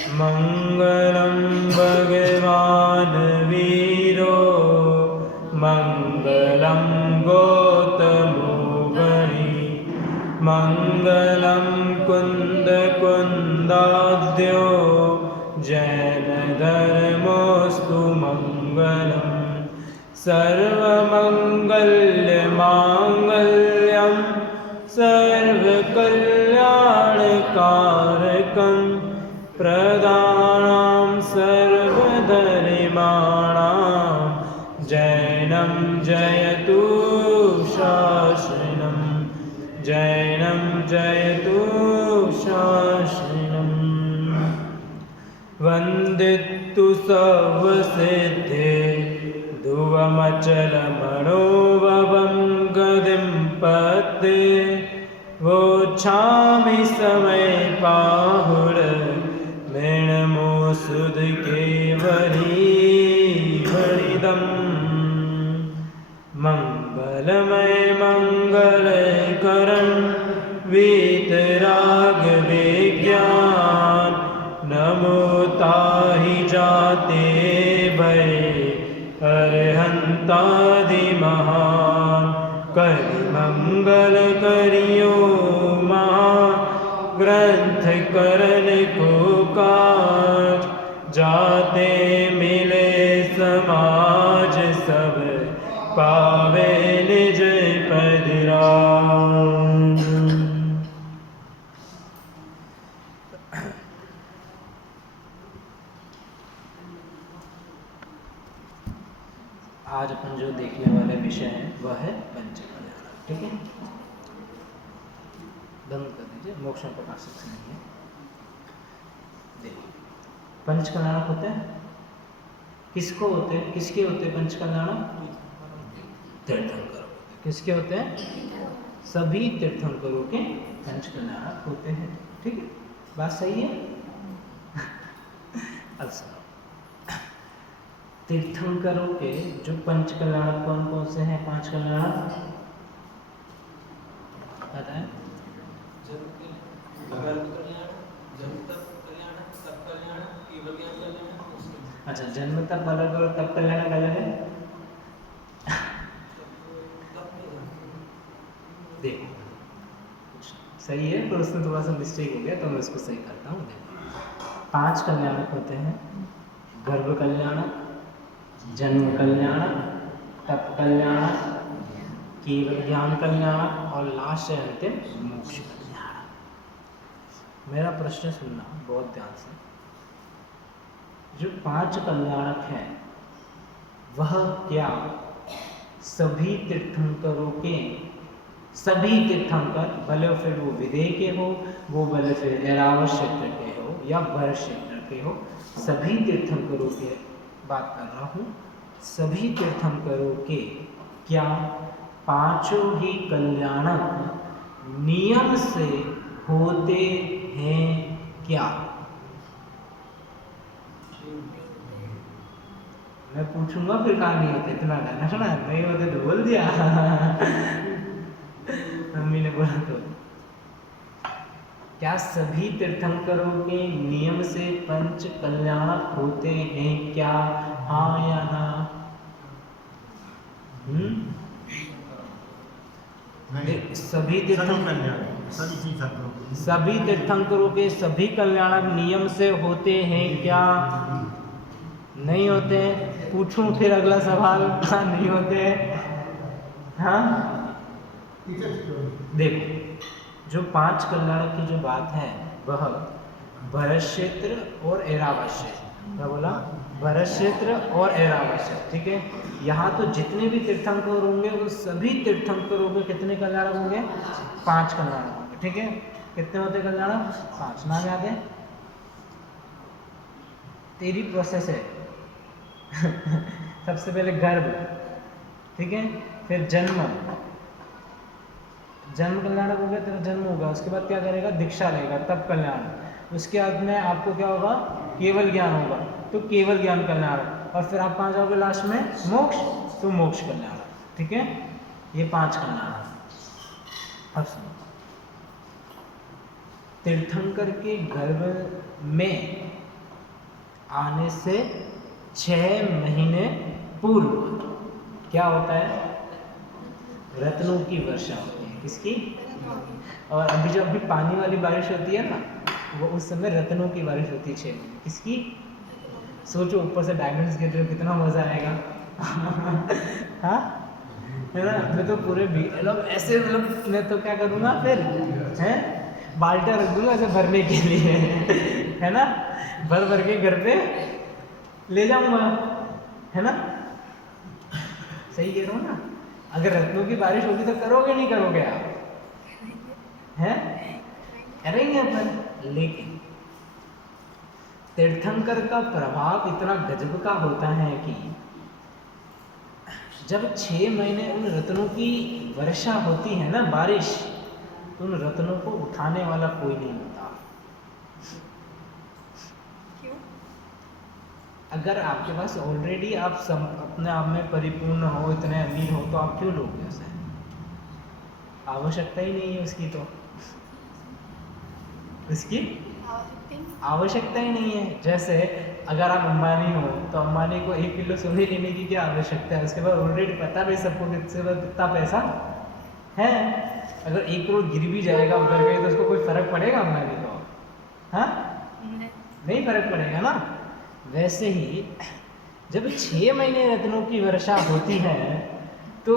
मंगलम भगवान वीरो मंगलम गौतमोगणी मंगलम कुंद कुंदाद्यो जैन धर्मोस्तु मंगलम सर्वमंगल्य मांगल्यम सर्वकल्याणकारकं प्रदानं सर्वधर्माणां जैनं जयतु शासनं जैनं जयतु शासनं वन्दितु सर्वसिद्धे ध्रुवमचलमणोभवं गदिं पद्मे वोच्छामि समय पाहुर मेणमो सुध केवली वणिदं मंगलमय मंगलकरं वीतराग विज्ञान नमो ताहि जाते भय अरहंतादि महान करि मंगल करियो ग्रंथ करन को काज जाते मिले समाज सब पावे निज पद राज। आज अपन जो देखने वाले विषय है वह है पंचकल्याण। ठीक है, बंद कर दीजिए, मोक्ष में प्रकाशित से नहीं है। देखिए पंचकल्याण होते हैं, किसको होते हैं, किसके होते हैं पंचकल्याण? तीर्थंकर। किसके होते हैं? सभी तीर्थंकरों के पंचकल्याण होते हैं। ठीक है, बात सही है। अब सुनो, तीर्थंकरों के जो पंचकल्याण कौन कौन से हैं? पांच कल्याण पता है? अच्छा, जन्म तक अलग और तप कल्याण अलग है। देखो सही है, पर उसमें थोड़ा सा मिस्टेक हो गया तो मैं उसको सही करता हूँ। देखो, पांच कल्याणक होते हैं: गर्भ कल्याणक, जन्म कल्याणक, तप कल्याणक, केवल ज्ञान कल्याणक और लास्ट है अंतिम मोक्ष कल्याणक। मेरा प्रश्न सुनना बहुत ध्यान से। जो पांच कल्याणक हैं वह क्या सभी तीर्थंकरों के, सभी तीर्थंकर, भले फिर वो विदेह के हो, वो भले फिर ऐरावत क्षेत्र के हो या भरत क्षेत्र के हो, सभी तीर्थंकरों के बात कर रहा हूँ, सभी तीर्थंकरों के क्या पांचों ही कल्याणक नियम से होते हैं क्या? मैं पूछूंगा फिर कहाँ नहीं होते, इतना गाना सुना नहीं होते तो बोल दिया। मम्मी ने बोला तो क्या सभी तीर्थंकरों के नियम से पंच कल्याणक होते हैं क्या? हाँ या ना? सभी तीर्थंकरों के सभी कल्याणक नियम से होते हैं क्या? नहीं होते हैं। पूछूं फिर अगला सवाल? हाँ नहीं होते हैं। हाँ देखो, जो पांच कल्याणक की जो बात है वह भरत क्षेत्र और ऐरावत क्षेत्र, क्या बोला? भरत क्षेत्र और ऐरावत क्षेत्र। ठीक है, यहाँ तो जितने भी तीर्थंकर होंगे वो सभी तीर्थंकरों के कितने कल्याणक होंगे? पांच कल्याणक होंगे। ठीक है, कितने होते कल्याणक? पांच। नाम याद है? तेरी प्रोसेस है। सबसे पहले गर्भ, ठीक है, फिर जन्म, जन्म कल्याणक हो गया, तेरा जन्म होगा, उसके बाद क्या करेगा? दीक्षा लेगा, तब कल्याण। उसके बाद में आपको क्या होगा? केवल ज्ञान होगा, तो केवल ज्ञान कल्याणक। और फिर आप कहाँ जाओगे लास्ट में? मोक्ष, तो मोक्ष कल्याणक। ठीक है, ये पांच कल्याणक। अब सुनो, तीर्थंकर के गर्भ में आने से 6 महीने पूर्व क्या होता है? रत्नों की वर्षा होती है। किसकी? और अभी जो अभी पानी वाली बारिश होती है ना, वो उस समय रत्नों की बारिश होती है 6 महीने। किसकी? सोचो ऊपर से डायमंड्स गिर रहे हो, कितना मजा आएगा। हाँ है ना। मैं तो पूरे मतलब ऐसे मतलब मैं तो क्या करूँगा फिर हैं, बाल्टा रख दूंगा ऐसे भरने के लिए है ना, भर भर के घर पे ले जाऊंगा, है ना। सही कह रहा हूँ ना। अगर रत्नों की बारिश होगी तो करोगे नहीं करोगे आप? हैं करेंगे अपन। लेकिन तीर्थंकर का प्रभाव इतना गजब का होता है कि जब 6 महीने उन रत्नों की वर्षा होती है ना, बारिश, तो उन रत्नों को उठाने वाला कोई नहीं होता। क्यों? अगर आपके पास ऑलरेडी आप अपने आप में परिपूर्ण हो, इतने अमीर हो, तो आप क्यों लोगे उसे? आवश्यकता ही नहीं है उसकी, तो उसकी आवश्यकता ही नहीं है। जैसे अगर आप अंबानी हो तो अंबानी को 1 किलो सोने लेने की क्या आवश्यकता है? उसके बाद ऑलरेडी पता भी सबको कितना पैसा है। अगर 1 करोड़ गिर भी जाएगा उधर गए तो उसको कोई फर्क पड़ेगा अंबानी को? हाँ नहीं फर्क पड़ेगा ना। वैसे ही जब 6 महीने रत्नों की वर्षा होती है तो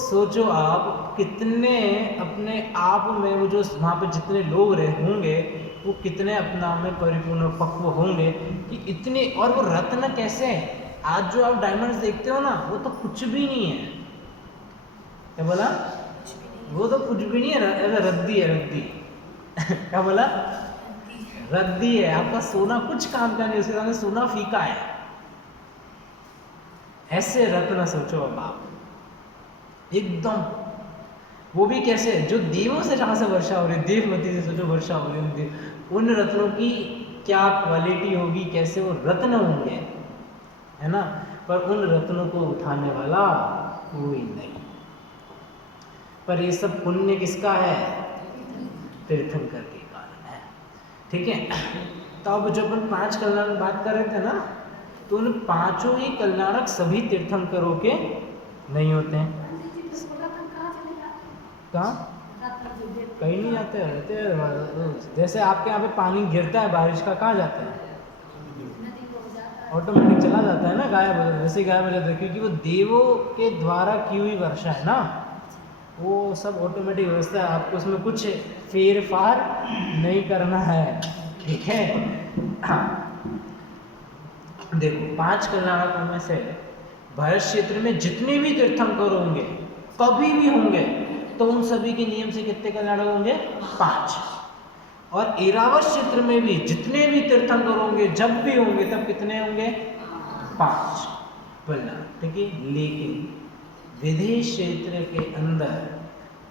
सोचो आप कितने अपने आप में वो जो वहाँ पे जितने लोग होंगे वो कितने अपना में परिपूर्ण पक्व होंगे कि इतने। और वो रत्न कैसे है? आज जो आप डायमंड्स देखते हो ना, वो तो कुछ भी नहीं है। क्या बोला? वो तो कुछ भी नहीं है, ऐसा रद्दी है, रद्दी क्या बोला? रद्दी है। आपका सोना कुछ काम का नहीं, उसके सामने सोना फीका है। ऐसे रत्न सोचो अब आप, एकदम। वो भी कैसे? जो देवों से जहाँ से वर्षा हो रही है, देवमती से सोचो वर्षा हो रही है, उन रत्नों की क्या क्वालिटी होगी, कैसे वो रत्न होंगे, है ना। पर उन रत्नों को उठाने वाला कोई नहीं। पर ये सब पुण्य किसका है? तीर्थंकर के कारण है। ठीक है। तो अब जब अपन 5 कल्याण बात कर रहे थे ना, तो उन 5 ही कल्याणक सभी तीर्थंकरों के नहीं होते हैं। कहाँ? कहीं नहीं जाते रहते। जैसे आपके यहाँ पे पानी गिरता है बारिश का, कहाँ जाता है? ऑटोमेटिक चला जाता है ना, गायब हो जाता है। वैसे गायब हो जाता है क्योंकि वो देवों के द्वारा की हुई वर्षा है ना, वो सब ऑटोमेटिक व्यवस्था है। आपको उसमें कुछ फेर फार नहीं करना है। ठीक है। हाँ देखो, 5 कल्याणकों में से भारत क्षेत्र में जितने भी तीर्थंकर होंगे, कभी भी होंगे, तो उन सभी के नियम से कितने कल्याणक होंगे? 5। और ऐरावत क्षेत्र में भी जितने भी तीर्थंकर होंगे, जब भी होंगे, तब कितने होंगे? 5 कल्याण। ठीक है। लेकिन विदेश क्षेत्र के अंदर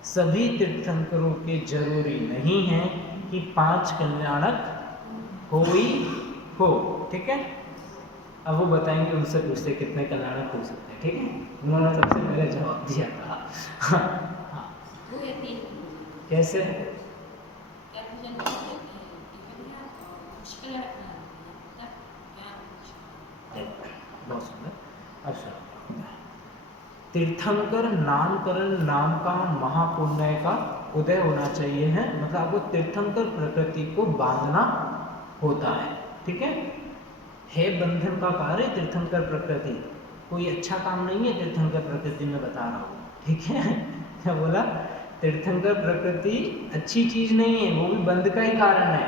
सभी तीर्थंकरों के जरूरी नहीं है कि 5 कल्याणक हो ही हो। ठीक है। अब वो बताएंगे, उनसे पूछते कितने कल्याणक हो सकते हैं। ठीक है। उन्होंने सबसे पहले जवाब दिया था। हाँ। कैसे? बहुत सुंदर। अच्छा, तीर्थंकर नामकरण नाम का महापुण्य का उदय होना चाहिए है। मतलब आपको तीर्थंकर प्रकृति को बांधना होता है। ठीक है। बंधन का कार्य तीर्थंकर प्रकृति, कोई अच्छा काम नहीं है तीर्थंकर प्रकृति में, बता रहा हूँ। ठीक है। क्या बोला? तीर्थंकर प्रकृति अच्छी चीज नहीं है, वो भी बंध का ही कारण है।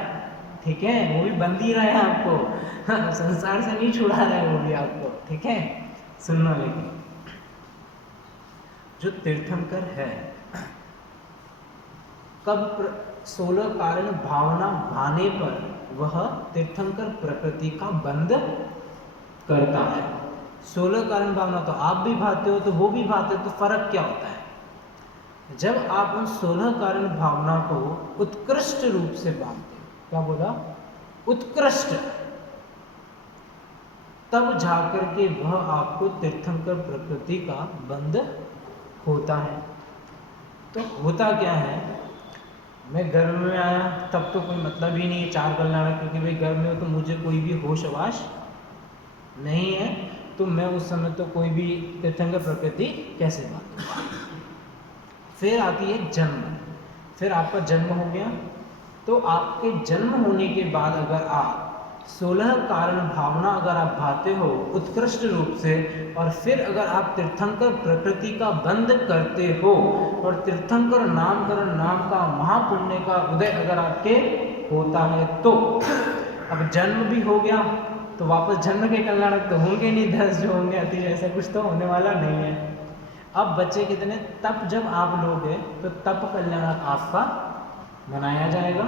ठीक है। वो भी बंध ही रहा है आपको संसार से नहीं छुड़ा रहा है वो भी आपको। ठीक है। सुनना, लेकिन जो तीर्थंकर है, कब 16 कारण भावना भाने पर वह तीर्थंकर प्रकृति का बंध करता है। 16 कारण भावना तो आप भी भाते हो, तो वो भी भाते हो, तो फर्क क्या होता है? जब आप उन 16 कारण भावना को उत्कृष्ट रूप से बांधते हो, क्या बोला? उत्कृष्ट, तब जाकर के वह आपको तीर्थंकर प्रकृति का बंध होता है। तो होता क्या है? मैं गर्भ में आया तब तो कोई मतलब ही नहीं है 4 कल्याणक, क्योंकि भाई गर्भ में हो तो मुझे कोई भी होश आवास नहीं है, तो मैं उस समय तो कोई भी तीर्थंकर प्रकृति कैसे बांधूंगा। फिर आती है जन्म। फिर आपका जन्म हो गया, तो आपके जन्म होने के बाद अगर आप 16 कारण भावना अगर आप भाते हो उत्कृष्ट रूप से, और फिर अगर आप तीर्थंकर प्रकृति का बंध करते हो और तीर्थंकर नामकरण नाम का महापुण्य का उदय अगर आपके होता है, तो अब जन्म भी हो गया, तो वापस जन्म के कल्याणक तो होंगे नहीं 10 जो होंगे अति, ऐसा कुछ तो होने वाला नहीं है। अब बच्चे कितने, तब जब आप लोगे तो तप कल्याणक आपका मनाया जाएगा।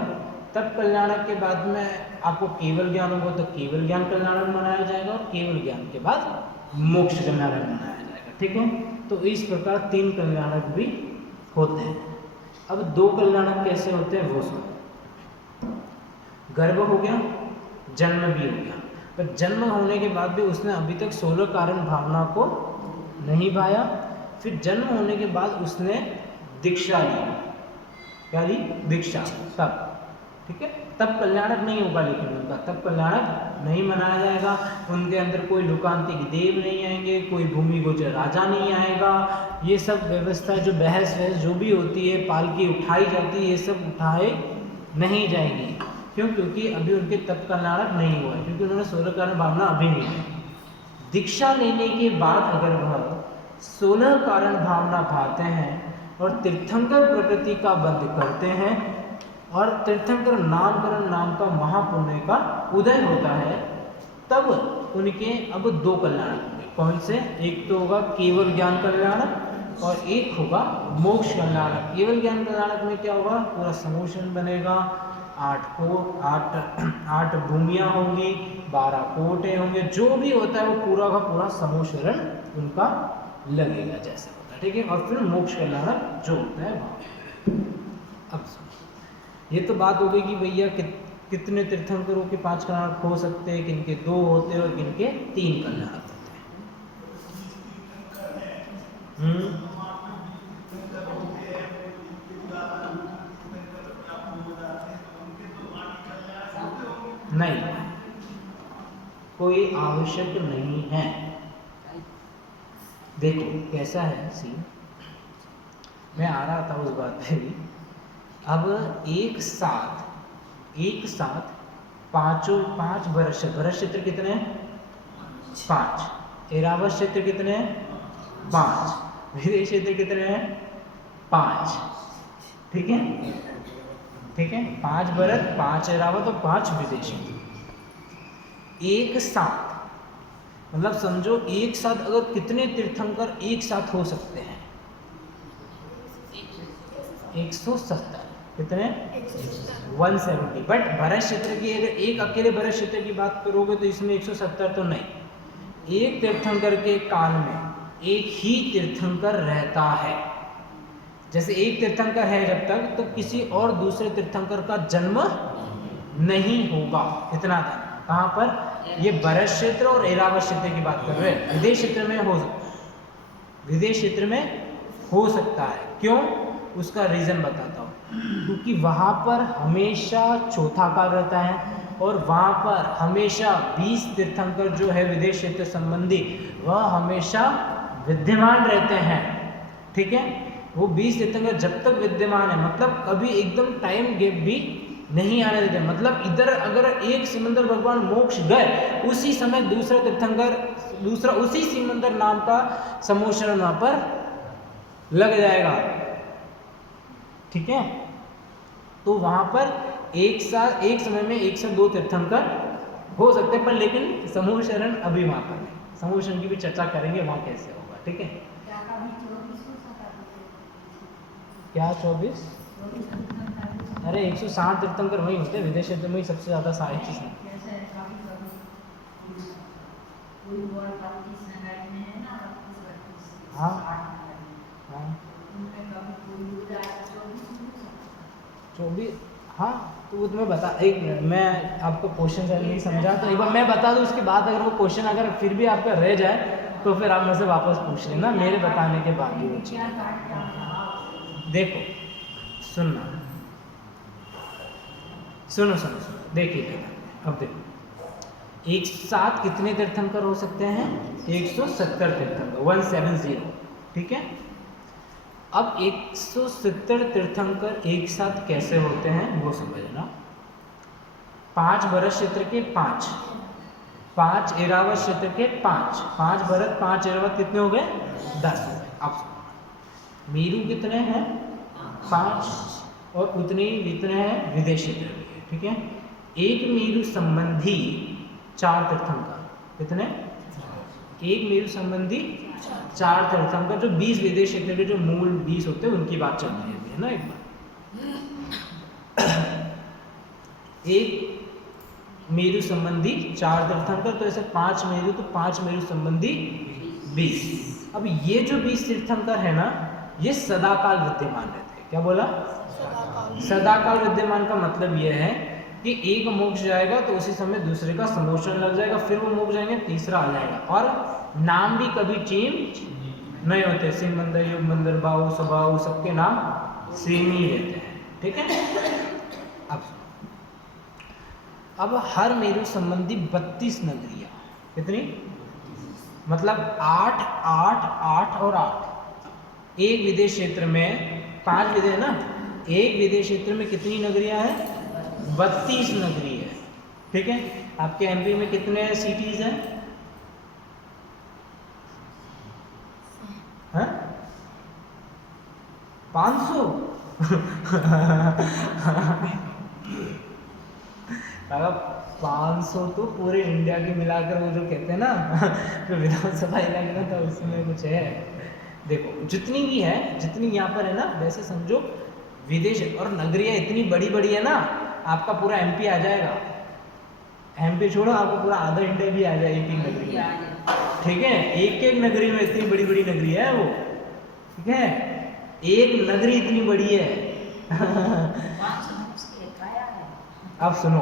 तब कल्याणक के बाद में आपको केवल ज्ञान होगा तो केवल ज्ञान कल्याणक मनाया जाएगा, और केवल ज्ञान के बाद मोक्ष कल्याणक मनाया जाएगा। ठीक है, तो इस प्रकार 3 कल्याणक भी होते हैं। अब 2 कल्याणक कैसे होते हैं वो सुनो। गर्भ हो गया, जन्म भी हो गया, पर जन्म होने के बाद भी उसने अभी तक 16 कारण भावना को नहीं पाया। फिर जन्म होने के बाद उसने दीक्षा ली, क्या ली, दीक्षा, तब ठीक है, तब कल्याणक नहीं होगा, लेकिन उनका तब कल्याणक नहीं मनाया जाएगा। उनके अंदर कोई लोकांतिक देव नहीं आएंगे, कोई भूमि गोचर राजा नहीं आएगा। ये सब व्यवस्था जो बहस जो भी होती है, पालकी उठाई जाती है, ये सब उठाए नहीं जाएगी। क्यों? क्योंकि अभी उनके तप कल्याणक नहीं हुआ है, क्योंकि उन्होंने 16 कारण भावना अभी नहीं है। दीक्षा लेने के बाद अगर वह 16 कारण भावना भाते हैं और तीर्थंकर प्रकृति का बंध करते हैं और तीर्थंकर नामकरण नाम का महापुण्य का उदय होता है, तब उनके अब 2 कल्याणक होंगे। कौन से? एक तो होगा केवल ज्ञान कल्याणक और एक होगा मोक्ष कल्याणक। केवल ज्ञान कल्याणक में क्या होगा, पूरा समूषण बनेगा, 8 भूमियाँ होंगी, 12 कोटे होंगे, जो भी होता है वो पूरा का पूरा समूषरण उनका लगेगा जैसा होता है। ठीक है, और फिर मोक्ष कल्याणक जो होता है वहाँ। अब ये तो बात हो गई कि भैया कितने तीर्थंकरों के 5 कल्याणक हो सकते हैं, किनके 2 होते हैं और किनके 3 कल्याणक होते हैं। नहीं, कोई आवश्यक नहीं है। देखो कैसा है सीन, मैं आ रहा था उस बात पे भी। अब एक साथ 5 वर्ष क्षेत्र कितने हैं? 5। एरावत क्षेत्र कितने हैं? 5। विदेश क्षेत्र कितने हैं? 5। ठीक है, ठीक है, 5 भरत, 5 एरावत और 5 विदेशी। एक साथ मतलब समझो, एक साथ अगर कितने तीर्थंकर एक साथ हो सकते हैं? 170। कितने? 170। बट भरत क्षेत्र की अगर एक अकेले भरत क्षेत्र की बात करोगे तो इसमें 170 तो नहीं। एक तीर्थंकर के काल में एक ही तीर्थंकर रहता है। जैसे एक तीर्थंकर है जब तक, तो किसी और दूसरे तीर्थंकर का जन्म नहीं होगा। इतना था। कहाँ पर? ये भरत क्षेत्र और ऐरावत क्षेत्र की बात कर रहे हैं। विदेश क्षेत्र में हो सकता है, विदेश क्षेत्र में हो सकता है। क्यों? उसका रीजन बताता हूँ। क्योंकि वहाँ पर हमेशा चौथा काल रहता है और वहाँ पर हमेशा 20 तीर्थंकर जो है विदेश क्षेत्र संबंधी, वह हमेशा विद्यमान रहते हैं। ठीक है, वो 20 तीर्थंकर जब तक विद्यमान है, मतलब कभी एकदम टाइम गैप भी नहीं आने देते। मतलब इधर अगर एक सिमंदर भगवान मोक्ष गए, उसी समय दूसरा तीर्थंकर, दूसरा उसी सिमंदर नाम का समूषण वहाँ पर लग जाएगा। ठीक है, तो वहाँ पर एक समय में 1 से 2 तीर्थंकर हो सकते हैं, पर लेकिन समूह शरण अभी वहाँ पर नहीं। समूह शरण की भी चर्चा करेंगे वहाँ कैसे होगा। ठीक है, क्या 24? अरे 160 तीर्थंकर वही होते हैं, विदेश क्षेत्र में ही सबसे ज़्यादा 160 हैं। हाँ हाँ 24। हाँ, तो वो तुम्हें बता, एक मिनट मैं आपको क्वेश्चन नहीं समझा तो एक बार मैं बता दूँ, उसके बाद अगर वो क्वेश्चन अगर फिर भी आपका रह जाए तो फिर आप मुझसे वापस पूछ लेना मेरे बताने के बाद ही वो चीज़। देखो सुनना, सुनो सुनो सुनो, देखिए अब देखो, एक साथ कितने तीर्थंकर हो सकते हैं? 170 तीर्थंकर, 170, ठीक है। अब 170 तीर्थंकर एक साथ कैसे होते हैं वो समझना। 5 भरत क्षेत्र के 5, 5 ऐरावत क्षेत्र के 5, 5 भरत 5 ऐरावत कितने हो गए? 10 हो गए। अब मेरू कितने हैं? 5, और उतने ही जितने हैं विदेश क्षेत्र के, ठीक है। एक मेरू संबंधी 4 तीर्थंकर, कितने? एक मेरू संबंधी 4 तीर्थंकर, जो 20 विदेश क्षेत्र के जो मूल 20 होते हैं उनकी बात चल रही है ना एक बार। एक मेरू संबंधी 4 तीर्थंकर, तो ऐसे 5 मेरू, तो 5 मेरू संबंधी 20। अब ये जो 20 तीर्थंकर है ना, ये सदाकाल विद्यमान रहते हैं। क्या बोला? सदाकाल विद्यमान का मतलब यह है कि एक मोक्ष जाएगा तो उसी समय दूसरे का समोषण लग जाएगा, फिर वो मोक्ष जाएंगे, तीसरा आ जाएगा, और नाम भी कभी चेंज नहीं होते। शिव मंदिर, युग मंदिर, बाहु, सबाहु, सबके नाम सेम ही रहते हैं, ठीक है। अब हर मेरू संबंधी 32 नगरियां, कितनी? मतलब 8, 8, 8 और 8। एक विदेश क्षेत्र में 5 विदेश ना, एक विदेश क्षेत्र में कितनी नगरियां हैं? 32 नगरी है, ठीक है। आपके एमपी में कितने सिटीज हैं? हैं? 500। अगर 500 तो पूरे इंडिया की मिलाकर वो जो कहते हैं ना जो विधानसभा इलेक्शन था उसमें कुछ है। देखो जितनी भी है, जितनी यहाँ पर है ना, वैसे समझो विदेश और नगरियाँ इतनी बड़ी बड़ी है ना, आपका पूरा एमपी आ जाएगा। एमपी छोड़ो, आपको पूरा आधा इंडिया भी आ जाए एक एक नगरी में, ठीक है। एक एक नगरी में इतनी बड़ी बड़ी नगरी है वो, ठीक है। एक नगरी इतनी बड़ी है। अब सुनो,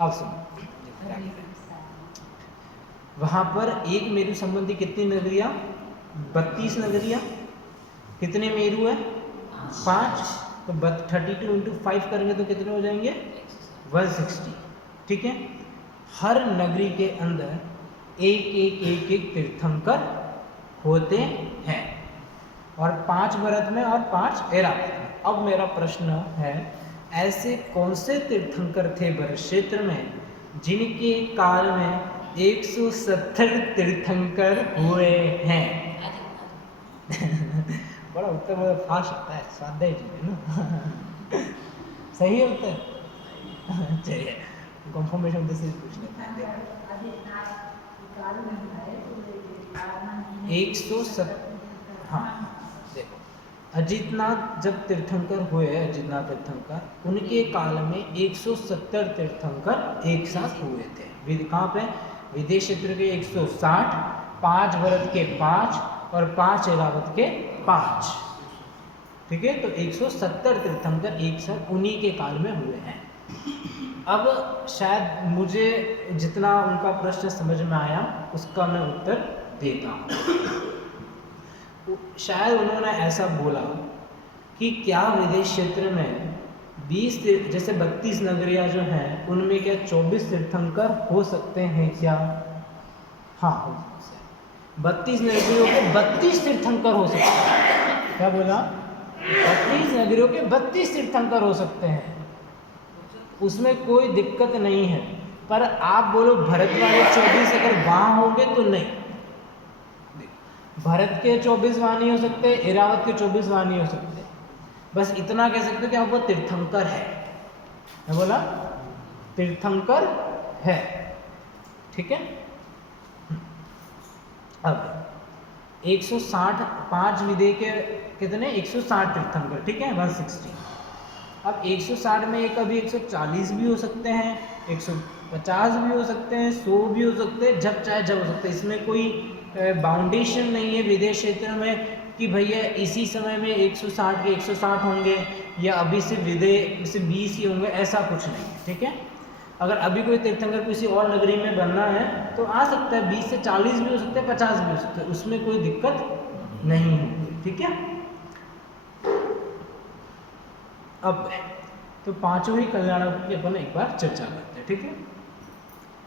अब सुनो, वहां पर एक मेरू संबंधी कितनी नगरियां? 32 नगरियां। कितने मेरू है? 5, तो 32 इंटू 5 करेंगे तो कितने हो जाएंगे? 160, ठीक है। हर नगरी के अंदर एक एक एक एक तीर्थंकर होते हैं, और 5 भरत में और 5 ऐरावत में। अब मेरा प्रश्न है, ऐसे कौन से तीर्थंकर थे भरत क्षेत्र में जिनके काल में 170 तीर्थंकर हुए हैं? बड़ा उत्तर बड़ा फास्ट होता है, स्वाध्याय जी है ना। सही है उत्तर? चलिए कंफर्मेशन से पूछ लेते हैं। 170, हाँ देखो, अजितनाथ जब तीर्थंकर हुए, अजितनाथ तीर्थंकर, उनके काल में 170 तीर्थंकर एक साथ हुए थे। कहाँ पे? विदेश क्षेत्र के 160, 5 भरत के 5 और 5 ऐरावत के 5, ठीक है। तो 170 तीर्थंकर एक साथ उन्हीं के काल में हुए हैं। अब शायद मुझे जितना उनका प्रश्न समझ में आया उसका मैं उत्तर देता हूँ। शायद उन्होंने ऐसा बोला कि क्या विदेश क्षेत्र में 20 जैसे 32 नगरियाँ जो हैं उनमें क्या 24 तीर्थंकर हो सकते हैं क्या? हाँ, 32 नगरियों के 32 तीर्थंकर हो सकते हैं। क्या बोला? 32 नगरियों के 32 तीर्थंकर हो सकते हैं, उसमें कोई दिक्कत नहीं है। पर आप बोलो भरत वाले 24 अगर वहाँ होंगे तो नहीं, भरत के 24 वहाँ नहीं हो सकते, ऐरावत के 24 वहाँ नहीं हो सकते। बस इतना कह सकते कि आप वो तीर्थंकर है। मैं बोला तीर्थंकर है, ठीक है। अब 160, 5 विदेह के कितने? 160 तीर्थंकर, ठीक है, 160। अब 160 में एक कभी 140 भी हो सकते हैं, 150 भी हो सकते हैं, 100 भी हो सकते हैं, जब चाहे जब हो सकते हैं। इसमें कोई बाउंडेशन नहीं है विदेश क्षेत्र में कि भैया इसी समय में 160 के 160 होंगे या अभी से विदेह से 20 ही होंगे, ऐसा कुछ नहीं है, ठीक है। अगर अभी कोई तीर्थंकर किसी और नगरी में बनना है तो आ सकता है, 20 से 40 भी हो सकते हैं, 50 भी हो सकते हैं, उसमें कोई दिक्कत नहीं होगी, ठीक है। अब तो पांचों ही कल्याणकों की अपन एक बार चर्चा करते हैं, ठीक है।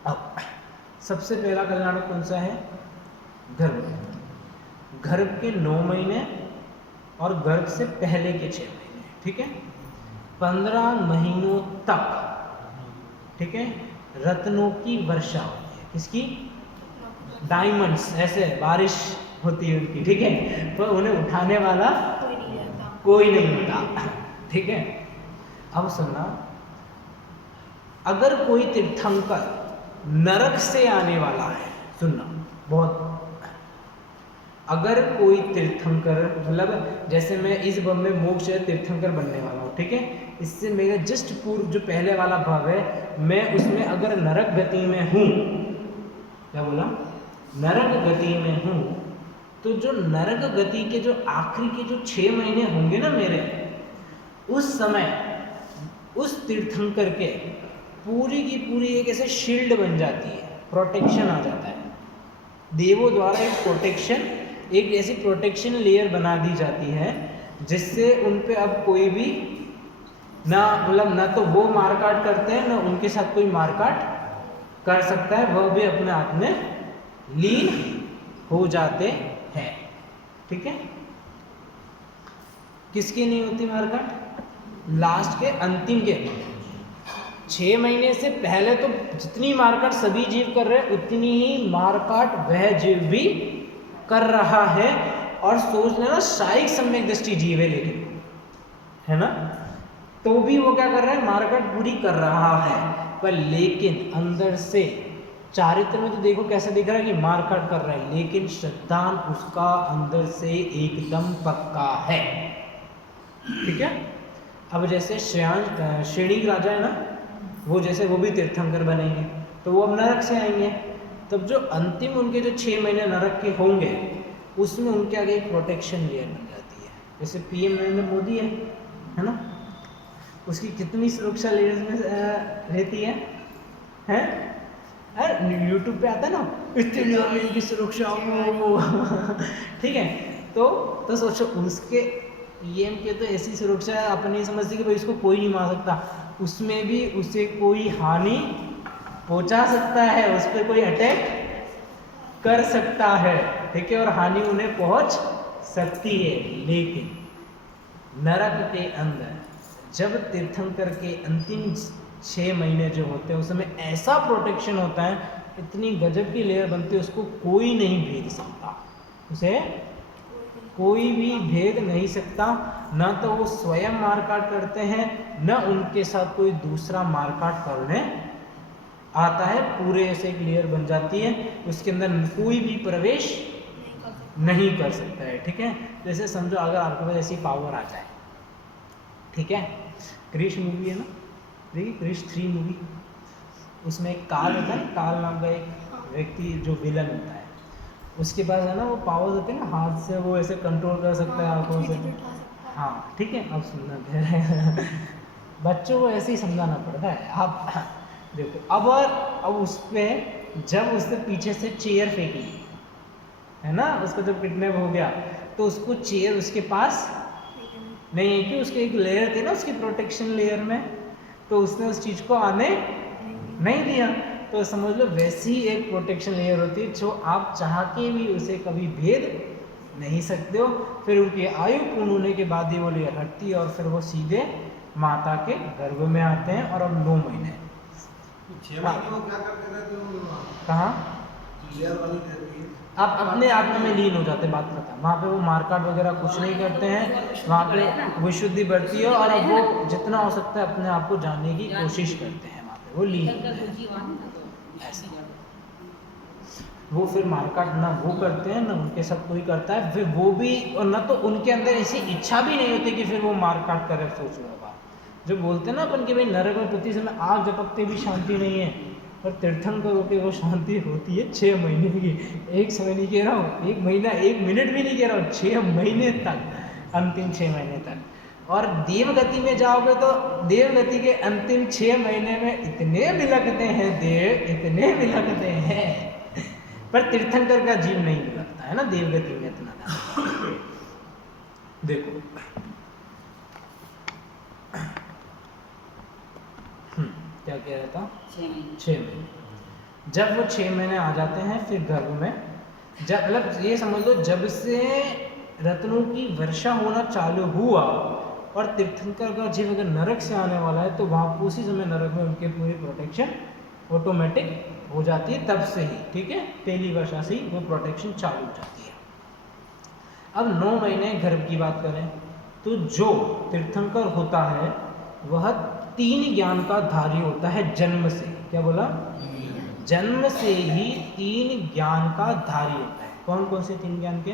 अब सबसे पहला कल्याणक कौन सा है? गर्भ। गर्भ के 9 महीने और गर्भ से पहले के 6 महीने, ठीक है। 15 महीनों तक, ठीक है, रत्नों की वर्षा होती है। किसकी? डायमंड्स, ऐसे बारिश होती है उनकी, ठीक है। तो उन्हें उठाने वाला कोई नहीं होता, ठीक है। अब सुनना, अगर कोई तीर्थंकर नरक से आने वाला है, सुनना बहुत, अगर कोई तीर्थंकर, मतलब जैसे मैं इस भव में मोक्ष तीर्थंकर बनने वाला हूँ, ठीक है, इससे मेरा जस्ट पूर्व जो पहले वाला भव है, मैं उसमें अगर नरक गति में हूँ, क्या बोला? नरक गति में हूँ, तो जो नरक गति के जो आखिरी के जो 6 महीने होंगे ना मेरे, उस समय उस तीर्थंकर के पूरी की पूरी एक ऐसे शील्ड बन जाती है, प्रोटेक्शन आ जाता है। देवों द्वारा एक प्रोटेक्शन, एक ऐसी प्रोटेक्शन लेयर बना दी जाती है जिससे उन पे अब कोई भी ना, मतलब ना तो वो मारकाट करते हैं ना उनके साथ कोई मारकाट कर सकता है, वह भी अपने आप में लीन हो जाते हैं, ठीक है। किसकी नहीं होती मारकाट? लास्ट के अंतिम के 6 महीने से पहले तो जितनी मारकाट सभी जीव कर रहे हैं, उतनी ही मारकाट वह जीव भी कर रहा है। और सोच लेना, शायिक सम्यक दृष्टि जीव है, लेकिन है ना, तो भी वो क्या कर रहा है? मारकाट पूरी कर रहा है, पर लेकिन अंदर से चारित्र में तो देखो कैसे दिख रहा है कि मारकाट कर रहा है, लेकिन श्रद्धान उसका अंदर से एकदम पक्का है, ठीक है। अब जैसे श्रेणी राजा है ना, वो जैसे वो भी तीर्थंकर बनेंगे, तो वो अब नरक से आएंगे, तब जो अंतिम उनके जो 6 महीने नरक के होंगे, उसमें उनके आगे एक प्रोटेक्शन लेयर बन जाती है। जैसे पीएम नरेंद्र मोदी है ना, उसकी कितनी सुरक्षा लेयर्स में रहती है? यूट्यूब पे आता है ना, इतनी लेयर में इनकी सुरक्षा वो ठीक है। तो सोचो, उसके पीएम के तो ऐसी सुरक्षा है, अपन नहीं समझती कि भाई इसको कोई नहीं मार सकता, उसमें भी उसे कोई हानि पहुंचा सकता है, उस पर कोई अटैक कर सकता है, ठीक है, और हानि उन्हें पहुंच सकती है। लेकिन नरक के अंदर जब तीर्थंकर के अंतिम 6 महीने जो होते हैं, उस समय ऐसा प्रोटेक्शन होता है, इतनी गजब की लेयर बनती है, उसको कोई नहीं भेद सकता, उसे कोई भी भेद नहीं सकता। न तो वो स्वयं मारकाट करते हैं, न उनके साथ कोई दूसरा मारकाट करने आता है। पूरे ऐसे एक लेयर बन जाती है, उसके अंदर कोई भी प्रवेश नहीं कर सकता है, ठीक है। जैसे समझो अगर आपके पास ऐसी पावर आ जाए, ठीक है, क्रिश मूवी है ना, देखिए क्रिश 3 मूवी, उसमें एक काल होता है ना, काल नाम का एक व्यक्ति जो विलन होता है, उसके पास है ना वो पावर्स होते हैं ना, हाथ से वो ऐसे कंट्रोल कर सकता है, आंखों से, हाँ ठीक है। अब सुनना बच्चों को ऐसे ही समझाना पड़ता है। आप देखो, अब उस पर जब उसने पीछे से चेयर फेंकी है ना, उसको जब किडनैप हो गया, तो उसको चेयर उसके पास नहीं है कि उसके एक लेयर थी ना उसकी प्रोटेक्शन लेयर में, तो उसने उस चीज़ को आने नहीं दिया। तो समझ लो वैसी एक प्रोटेक्शन लेयर होती है जो आप चाह के भी उसे कभी भेद नहीं सकते हो। फिर उनकी आयु पूर्ण होने के बाद ही वो लेयर हटती है और फिर वो सीधे माता के गर्भ में आते हैं। और अब 9 महीने कहाँ आप अपने आप में लीन हो जाते, बात करता, वहाँ पे वो मारकाट वगैरह कुछ नहीं करते हैं, वहाँ पे विशुद्धि बढ़ती है और अब वो जितना हो सकता है अपने आप को जानने की कोशिश करते हैं, वहाँ पे वो लीन ऐसे। वो फिर मारकाट ना वो करते हैं ना उनके साथ कोई करता है, फिर वो भी, और ना तो उनके अंदर ऐसी इच्छा भी नहीं होती कि फिर वो मारकाट करे। सोच लो बात, जो बोलते हैं ना अपन कि भाई नरक में प्रति समय आग झपकते भी शांति नहीं है, और तीर्थंकर होकर वो शांति होती है 6 महीने की। एक समय नहीं कह रहा हूँ, 1 महीना 1 मिनट भी नहीं कह रहा हूँ, 6 महीने तक, अंतिम 6 महीने तक। और देवगति में जाओगे तो देवगति के अंतिम 6 महीने में इतने बिलखते हैं देव, इतने बिलखते हैं, पर तीर्थंकर का जीव नहीं बिलखता है ना देवगति में इतना। देखो क्या कह रहा था? 6 महीने। जब वो 6 महीने आ जाते हैं फिर गर्भ में, जब मतलब ये समझ लो जब से रत्नों की वर्षा होना चालू हुआ और तीर्थंकर का जीव अगर नरक से आने वाला है तो वहाँ उसी समय नरक में उनके पूरी प्रोटेक्शन ऑटोमेटिक हो जाती है, तब से ही, ठीक है, पहली वर्षा से ही वो प्रोटेक्शन चालू हो जाती है। अब 9 महीने गर्भ की बात करें तो जो तीर्थंकर होता है वह 3 ज्ञान का धारी होता है जन्म से। क्या बोला? जन्म से ही 3 ज्ञान का धारी होता है। कौन कौन से 3 ज्ञान के?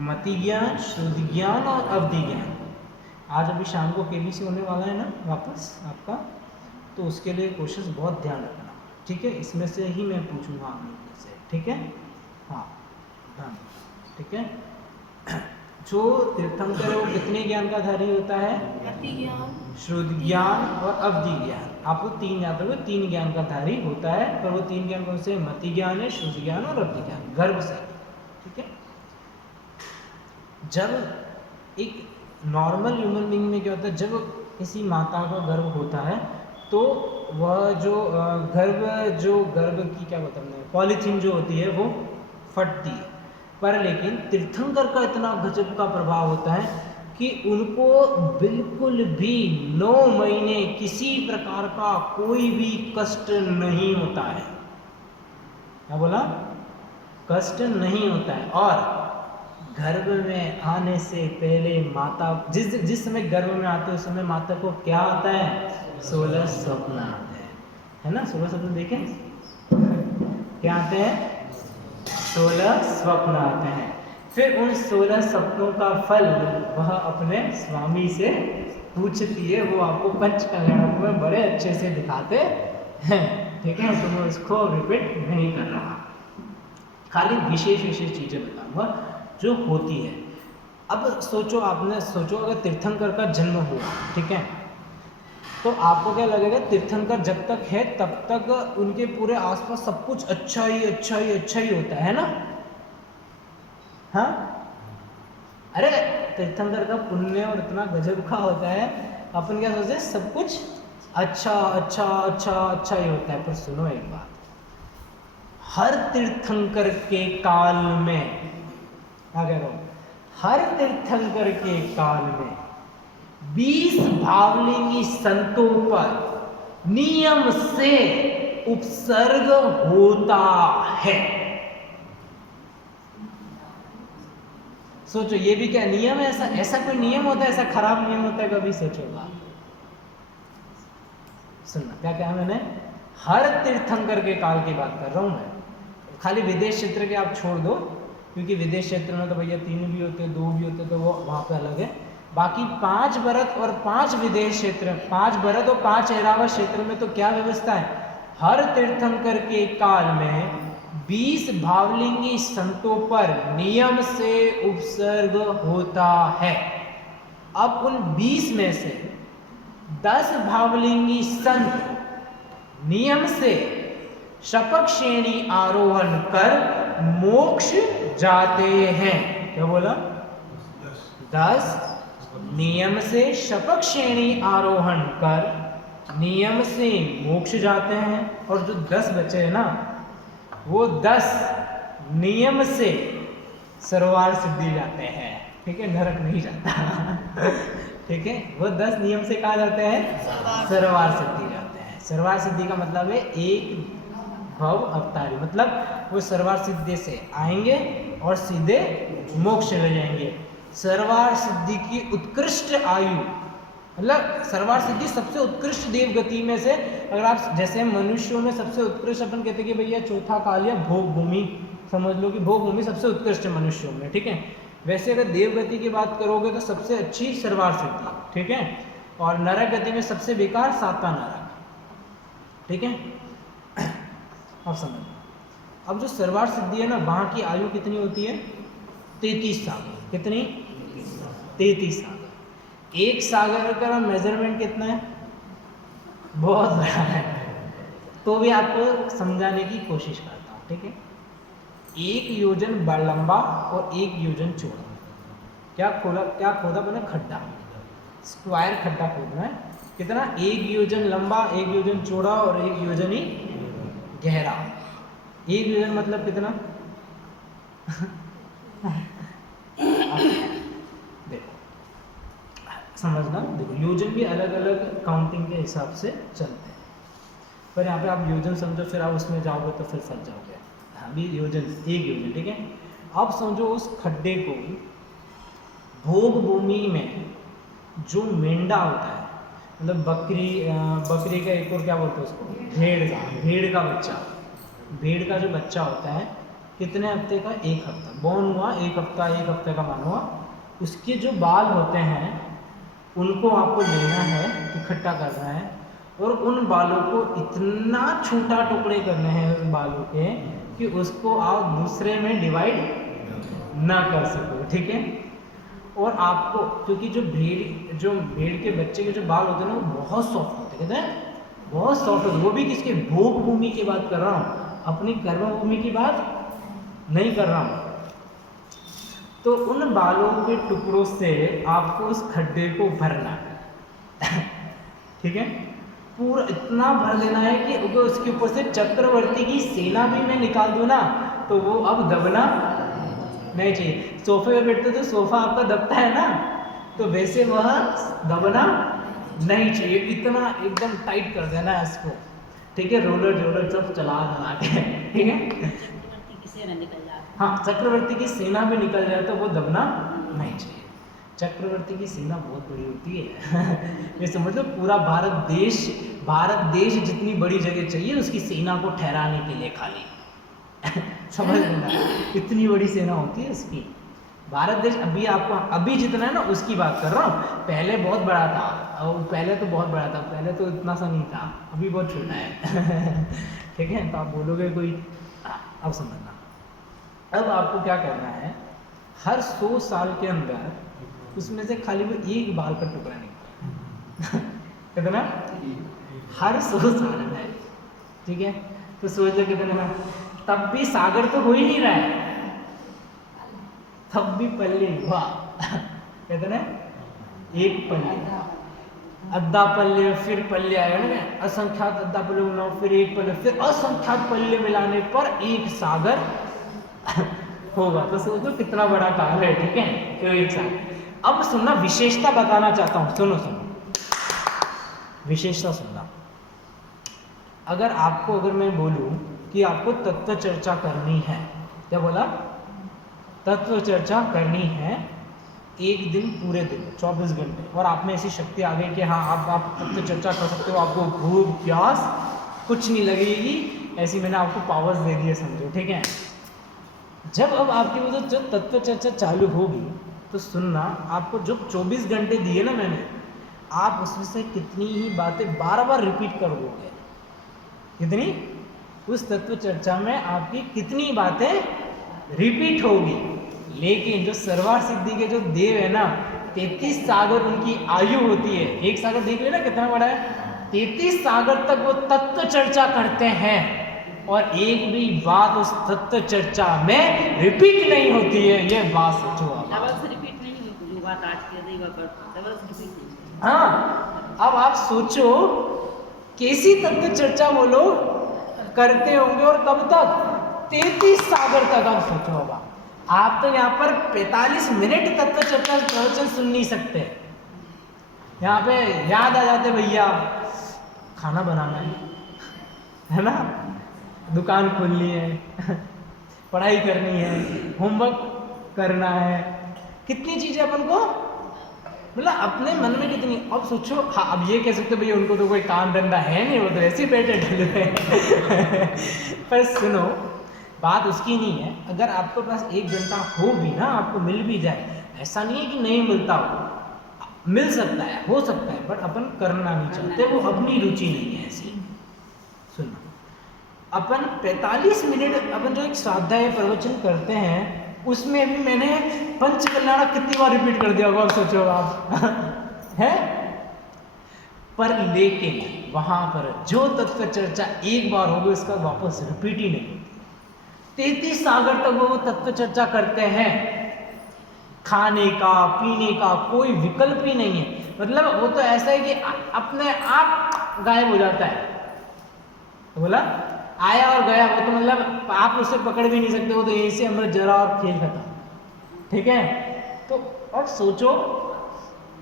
मति ज्ञान, शुद्ध ज्ञान और अवधि ज्ञान। आज अभी शाम को केबीसी होने वाला है ना वापस आपका, तो उसके लिए क्वेश्चंस बहुत ध्यान रखना, ठीक है, इसमें से ही मैं पूछूंगा आप लोगों से, ठीक है, हाँ हाँ, ठीक है। जो तीर्थंकर है वो कितने ज्ञान का धारी होता है? शुद्ध ज्ञान और अवधि ज्ञान। आपको 3 याद रखो, 3 ज्ञान का धारी होता है, पर वो 3 ज्ञान कौन से? मति ज्ञान है, शुद्ध ज्ञान और अवधि ज्ञान, गर्भ से, ठीक है। जब एक नॉर्मल ह्यूमन बीइंग में क्या होता है, जब किसी माता का गर्भ होता है तो वह जो गर्भ की क्या बताते हैं, पॉलीथीन जो होती है वो फटती है, पर लेकिन तीर्थंकर का इतना गजब का प्रभाव होता है कि उनको बिल्कुल भी 9 महीने किसी प्रकार का कोई भी कष्ट नहीं होता है। क्या बोला? कष्ट नहीं होता है। और गर्भ में आने से पहले माता जिस समय गर्भ में आते हैं उस समय माता को क्या आता है? 16 स्वप्न आते हैं, है ना? 16 स्वप्न देखें, क्या आते हैं? 16 स्वप्न आते हैं। फिर उन 16 स्वप्नों का फल वह अपने स्वामी से पूछती है, वो आपको पंच कल्याणक में बड़े अच्छे से दिखाते हैं, ठीक है, तो मैं उसको रिपीट नहीं कर रहा, खाली विशेष चीजें बताऊंगा जो होती है। अब सोचो, आपने सोचो अगर तीर्थंकर का जन्म हुआ, ठीक है, तो आपको क्या लगेगा? तीर्थंकर जब तक है तब तक उनके पूरे आसपास सब कुछ अच्छा ही होता है ना? हाँ, अरे तीर्थंकर का पुण्य और इतना गजब का होता है, अपन क्या सोचते हैं? सब कुछ अच्छा ही होता है। पर सुनो एक बात, हर तीर्थंकर के काल में, आगे कहो, हर तीर्थंकर के काल में 20 भावलिंगी संतों पर नियम से उपसर्ग होता है। सोचो, ये भी क्या नियम है? ऐसा कोई नियम होता है? ऐसा खराब नियम होता है? कभी सोचोगा? सुनना, क्या कहा मैंने? हर तीर्थंकर के काल की बात कर रहा हूं मैं, खाली विदेश क्षेत्र के आप छोड़ दो, क्योंकि विदेश क्षेत्र में तो भैया 3 भी होते, 2 भी होते, तो वो वहां पे अलग है। बाकी 5 भरत और 5 विदेश क्षेत्र, 5 भरत और 5 ऐरावत क्षेत्र में तो क्या व्यवस्था है? हर तीर्थंकर के काल में 20 भावलिंगी संतों पर नियम से उपसर्ग होता है। अब उन 20 में से 10 भावलिंगी संत नियम से शपथ श्रेणी आरोहण कर मोक्ष जाते हैं। क्या बोला? 10 नियम से शपथ श्रेणी आरोहण कर नियम से मोक्ष जाते हैं, और जो 10 बचे हैं ना, वो 10 नियम से सरोवर सिद्धि जाते हैं, ठीक है, नरक नहीं जाता ठीक है, वो 10 नियम से कहा जाते हैं? सरोवर सिद्धि जाते हैं। सरोवर सिद्धि का मतलब है एक भव अवतारी, मतलब वो सरोवर सिद्धि से आएंगे और सीधे मोक्ष ले जाएंगे। सरोवर सिद्धि की उत्कृष्ट आयु, मतलब सरोवर सिद्धि सबसे उत्कृष्ट देव गति में से, अगर आप जैसे मनुष्यों में सबसे उत्कृष्ट अपन कहते हैं कि भैया चौथा काल या भोग भूमि, समझ लो कि भोग भूमि सबसे उत्कृष्ट है मनुष्यों में, ठीक है। वैसे अगर देव गति की बात करोगे तो सबसे अच्छी सरोवर सिद्धि, ठीक है, और नरक गति में सबसे बेकार सातवां नरक, ठीक है। अब समझ, अब जो सरोवर सिद्धि है ना, वहाँ की आयु कितनी होती है? 33 साल। कितनी? 33 साल। एक सागर का मेजरमेंट कितना है? बहुत बड़ा है, तो भी आपको समझाने की कोशिश करता हूँ, ठीक है। 1 योजन लंबा और 1 योजन चौड़ा। क्या खोदा बना? खड्डा, स्क्वायर खड्डा खोदना है, कितना, 1 योजन लंबा, 1 योजन चौड़ा और 1 योजन ही गहरा। 1 योजन मतलब कितना देखो समझना, देखो योजन भी अलग अलग काउंटिंग के हिसाब से चलते हैं, पर यहाँ पे आप योजन समझो, फिर आप उसमें जाओगे तो फिर फंस जाओगे। हाँ भी योजन, 1 योजन, ठीक है। अब समझो उस खड्डे को भोग भूमि में जो मेंढा होता है, मतलब बकरी का एक और क्या बोलते हैं उसको, भेड़ का बच्चा, भेड़ का जो बच्चा होता है कितने हफ्ते का, 1 हफ्ता बॉर्न हुआ, 1 हफ्ते का मान हुआ, उसके जो बाल होते हैं उनको आपको लेना है, इकट्ठा करना है, और उन बालों को इतना छोटा टुकड़े करने हैं उस बालों के कि उसको आप दूसरे में डिवाइड ना कर सको, ठीक है। और आपको, क्योंकि जो भेड़ के बच्चे के जो बाल होते हैं ना वो बहुत सॉफ्ट होते हैं, कहते हैं बहुत सॉफ्ट होते हैं, वो भी किसके, भोग भूमि की बात कर रहा हूँ, अपनी कर्म भूमि की बात नहीं कर रहा हूँ। तो उन बालों के टुकड़ों से आपको उस खड्डे को भरना है ठीक है, पूरा इतना भर देना है कि अगर उसके ऊपर से चक्रवर्ती की सेना भी मैं निकाल दूं ना तो वो अब दबना नहीं चाहिए। सोफे पे बैठते तो सोफा आपका दबता है ना, तो वैसे वह दबना नहीं चाहिए, इतना एकदम टाइट कर देना है इसको, ठीक है। रोलर सब चला के, ठीक है। हाँ, चक्रवर्ती की सेना भी निकल जाए तो वो दबना नहीं चाहिए। चक्रवर्ती की सेना बहुत बड़ी होती है ये समझ लो, पूरा भारत देश जितनी बड़ी जगह चाहिए उसकी सेना को ठहराने के लिए खाली समझ लेना, इतनी बड़ी सेना होती है इसकी। भारत देश अभी जितना है ना उसकी बात कर रहा हूँ, पहले बहुत बड़ा था, और पहले तो बहुत बड़ा था, पहले तो इतना सा नहीं था, अभी बहुत छोटा है ठीक है। तो आप बोलोगे कोई, अब समझना, अब आपको क्या करना है, हर 100 साल के अंदर उसमें से खाली वो 1 बाल का टुकड़ा निकला कितना, हर 100 साल में, ठीक है। तो सोच लो कितना, तब भी सागर तो हो ही नहीं रहा है, तब भी पल्ले हुआ कितना, 1 पल्ले, अद्धा पल्ले, फिर पल्ले आएगा ना, असंख्यात अद्धा पल्ले मिलाओ, फिर 1 पल्ले, फिर असंख्यात पल्ले मिलाने पर 1 सागर होगा। तो सोचो कितना बड़ा काल है, ठीक है, तो 1 सागर। अब सुनना, विशेषता बताना चाहता हूँ, सुनो विशेषता सुनना। अगर मैं बोलूं कि आपको तत्व चर्चा करनी है, क्या बोला, तत्व चर्चा करनी है 1 दिन, पूरे दिन 24 घंटे, और आप में ऐसी शक्ति आ गई कि हाँ आप तत्व चर्चा कर सकते हो, आपको भूख प्यास कुछ नहीं लगेगी, ऐसी मैंने आपको पावर्स दे दी है, समझो, ठीक है। जब अब आपकी वो जो तत्व चर्चा चालू होगी तो सुनना, आपको जो 24 घंटे दिए ना मैंने, आप उसमें से कितनी ही बातें बार रिपीट करोगे, कितनी, उस तत्व चर्चा में आपकी कितनी बातें रिपीट होगी। लेकिन जो सर्वार सिद्धि के जो देव है ना, 33 सागर उनकी आयु होती है, 1 सागर देख लेना कितना बड़ा है, 33 सागर तक वो तत्व चर्चा करते हैं, और एक भी बात उस तत्व चर्चा में रिपीट नहीं होती है, ये बात सोचो आप। रिपीट नहीं होती जो बात आज के रिपीट। हाँ, अब आप सोचो कैसी तत्व चर्चा वो लोग करते होंगे, और कब तक, 33 सागर तक। आप सोचो, होगा आप तो यहाँ पर 45 मिनट तत्व चर्चा प्रवचन सुन नहीं सकते, यहाँ पे याद आ जाते भैया खाना बनाना है ना, दुकान खोलनी है पढ़ाई करनी है, होमवर्क करना है, कितनी चीजें अपन को, मतलब अपने मन में कितनी। अब सोचो, हाँ अब ये कह सकते भैया उनको तो कोई काम धंधा है नहीं, वो तो ऐसे ही बैठे ढले हैं पर सुनो, बात उसकी नहीं है। अगर आपके पास 1 घंटा हो भी ना, आपको मिल भी जाए, ऐसा नहीं है कि नहीं मिलता हो, मिल सकता है, हो सकता है, बट अपन करना नहीं चाहते, वो अपनी रुचि नहीं है ऐसी। सुनो, अपन 45 मिनट अपन जो एक स्वाध्याय प्रवचन करते हैं, उसमें भी मैंने पंच कल्याण कितनी बार रिपीट कर दिया होगा, आप सोचो आप है। पर लेकिन वहां पर जो तत्व चर्चा 1 बार होगी उसका वापस रिपीट ही नहीं होती। 33 सागर तक वो तत्व चर्चा करते हैं, खाने का पीने का कोई विकल्प ही नहीं है। मतलब वो तो ऐसा है कि अपने आप गायब हो जाता है। तो बोला आया और गया, वो तो मतलब आप उसे पकड़ भी नहीं सकते, वो तो यहीं से अमृत जरा और खेल खत्म। ठीक है, तो और सोचो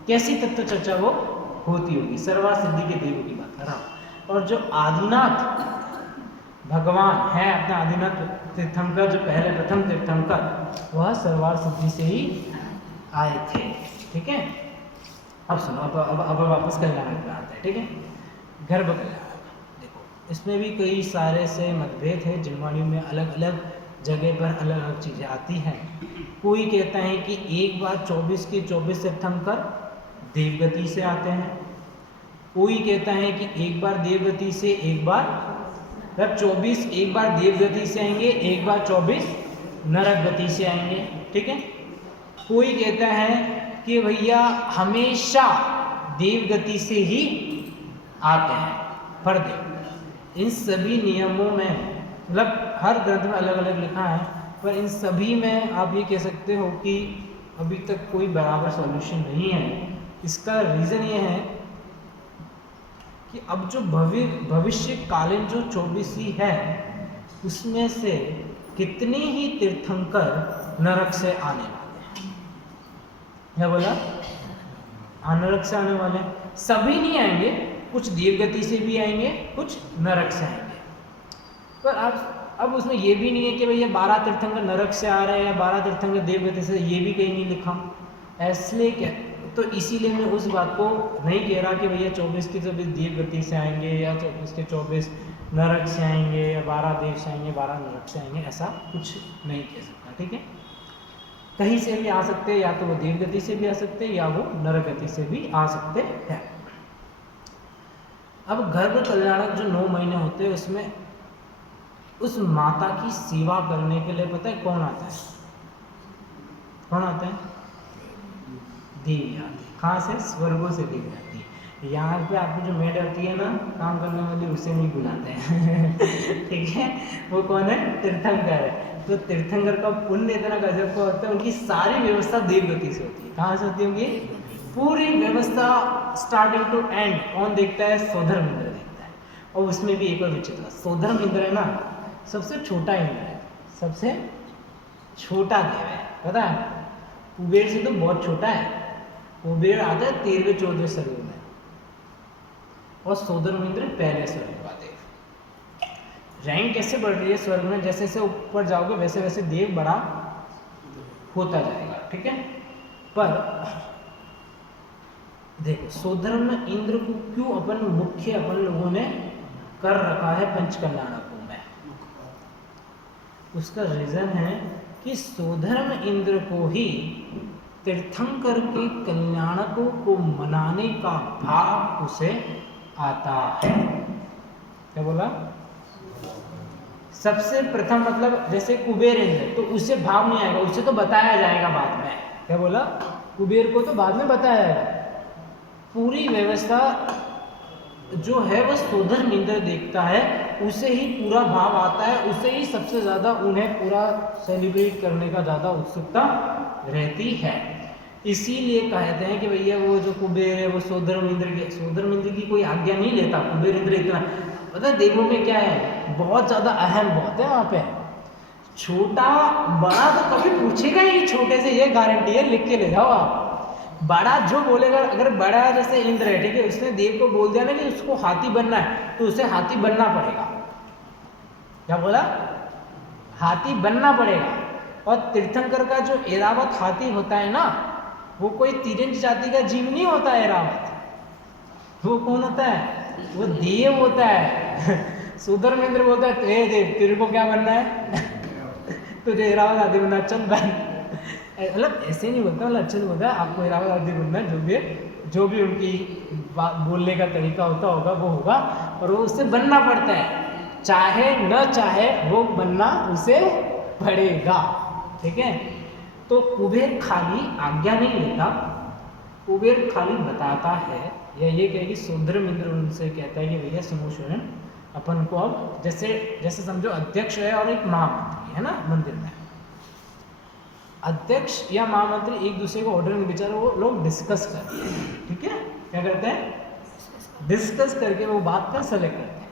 कैसी तत्व चर्चा वो होती होगी। सर्वार सिद्धि के देव की बात कर रहा हूँ। और जो आदिनाथ भगवान है, अपना आदिनाथ तीर्थंकर, जो पहले प्रथम तीर्थंकर, वह सर्वार सिद्धि से ही आए थे। ठीक है, अब सुनो, अब वापस कल्याण में आते हैं। ठीक है, गर्भ कल्याण, देखो इसमें भी कई सारे से मतभेद है। जिनवाणी में अलग अलग जगह पर अलग अलग चीज़ें आती हैं। कोई कहता है कि एक बार 24 के 24 तीर्थंकर देवगति से आते हैं। कोई कहता है कि एक बार देवगति से, एक बार मतलब 24 एक बार देवगति से आएंगे, एक बार 24 नरक गति से आएंगे। ठीक है, कोई कहता है कि भैया हमेशा देवगति से ही आते हैं। पर देखो इन सभी नियमों में, मतलब हर ग्रंथ में अलग अलग लिखा है, पर इन सभी में आप ये कह सकते हो कि अभी तक कोई बराबर सॉल्यूशन नहीं है। इसका रीज़न ये है कि अब जो भविष्यकालीन जो 24 ही है, उसमें से कितने ही तीर्थंकर नरक से आने वाले हैं। क्या बोला? नरक से आने वाले सभी नहीं आएंगे, कुछ देवगति से भी आएंगे, कुछ नरक से आएंगे। पर अब उसमें ये भी नहीं है कि भैया 12 तीर्थंकर नरक से आ रहे हैं या 12 तीर्थंकर देवगति से, ये भी कहीं नहीं लिखा। इसलिए क्या, तो इसीलिए मैं उस बात को नहीं कह रहा कि भैया 24 के 24 देवगति से आएंगे या 24 के 24 नरक से आएंगे या 12 देव से आएंगे 12 नरक से आएंगे, ऐसा कुछ नहीं कह सकता। ठीक है, कहीं से भी आ सकते हैं, या तो वो देवगति से भी आ सकते हैं या वो नरक गति से भी आ सकते हैं। अब गर्भ कल्याणक जो 9 महीने होते हैं, उसमें उस माता की सेवा करने के लिए पता है कौन आता है? कौन आता है? देवी आती है। कहाँ से? स्वर्गों से देवी आती है। यहाँ पे आपको जो मेड आती है ना काम करने वाली, उसे नहीं बुलाते हैं। ठीक है, वो कौन है? तीर्थंकर है। तो तीर्थंकर का पुण्य इतना गजब का होता है, उनकी सारी व्यवस्था देवगति से होती है। कहाँ से होती होगी? पूरी व्यवस्था स्टार्टिंग टू एंड कौन देखता है? सोधर्म इंद्र देखता है। और उसमें भी एक और विचित्र, सोधर्म इंद्र है ना, सबसे छोटा इंद्र है, सबसे छोटा देव है। पता है, कुबेर से तो बहुत छोटा है। कुबेर आता है 13वें 14वें स्वर्ग में, और सोधर्म इंद्र पहले स्वर्ग का देव। रैंक कैसे बढ़ रही है स्वर्ग में? जैसे जैसे ऊपर जाओगे वैसे वैसे देव बड़ा होता जाएगा। ठीक है, पर देखो सोधर्म इंद्र को क्यों अपन मुख्य अपन लोगों ने कर रखा है पंचकल्याणकों में? उसका रीजन है कि सोधर्म इंद्र को ही तीर्थंकर के कल्याणकों को मनाने का भाव उसे आता है। क्या बोला? सबसे प्रथम मतलब जैसे कुबेर इंद्र, तो उसे भाव नहीं आएगा, उसे तो बताया जाएगा बाद में। क्या बोला? कुबेर को तो बाद में बताया जाएगा। पूरी व्यवस्था जो है वह सोधर्म इंद्र देखता है, उसे ही पूरा भाव आता है, उसे ही सबसे ज़्यादा उन्हें पूरा सेलिब्रेट करने का ज़्यादा उत्सुकता रहती है। इसीलिए कहते हैं कि भैया वो जो कुबेर है वो सोधर्म इंद्र की कोई आज्ञा नहीं लेता। कुबेर इंद्र इतना, पता है देवों में क्या है, बहुत ज़्यादा अहम बहुत है वहाँ पे। छोटा बड़ा तो कभी पूछेगा ही, छोटे से ये गारंटी है, लिख के ले जाओ आप। बड़ा जो बोलेगा, अगर बड़ा जैसे इंद्र है, ठीक है, उसने देव को बोल दिया ना कि उसको हाथी बनना है, तो उसे हाथी बनना पड़ेगा। क्या बोला? हाथी बनना पड़ेगा। और तीर्थंकर का जो ऐरावत हाथी होता है ना, वो कोई तिरंज जाति का जीव नहीं होता है। ऐरावत वो कौन होता है? वो देव होता है। सोधर्म इंद्र बोलता है हे देव तेरे को क्या बनना है? तुझे ऐरावत हाथी बनना, चल बन। मतलब ऐसे नहीं बोलता, मतलब अच्छे नहीं बोलता है, आपको ऐरावत हाथी बनना है, जो भी उनकी बोलने का तरीका होगा वो होगा, और वो उससे बनना पड़ता है, चाहे न चाहे वो बनना उसे पड़ेगा। ठीक है, तो कुबेर खाली आज्ञा नहीं लेता, कुबेर खाली बताता है, या ये कहे कि सोधर्म इंद्र उनसे कहता है कि भैया सुनो स्वयं, अपन को अब जैसे जैसे समझो अध्यक्ष है और एक महामंत्री है ना मंदिर में, अध्यक्ष या महामंत्री एक दूसरे को ऑर्डर में बेचारे वो लोग डिस्कस करते हैं, ठीक है, क्या करते हैं, डिस्कस करके वो बात का सेलेक्ट करते हैं।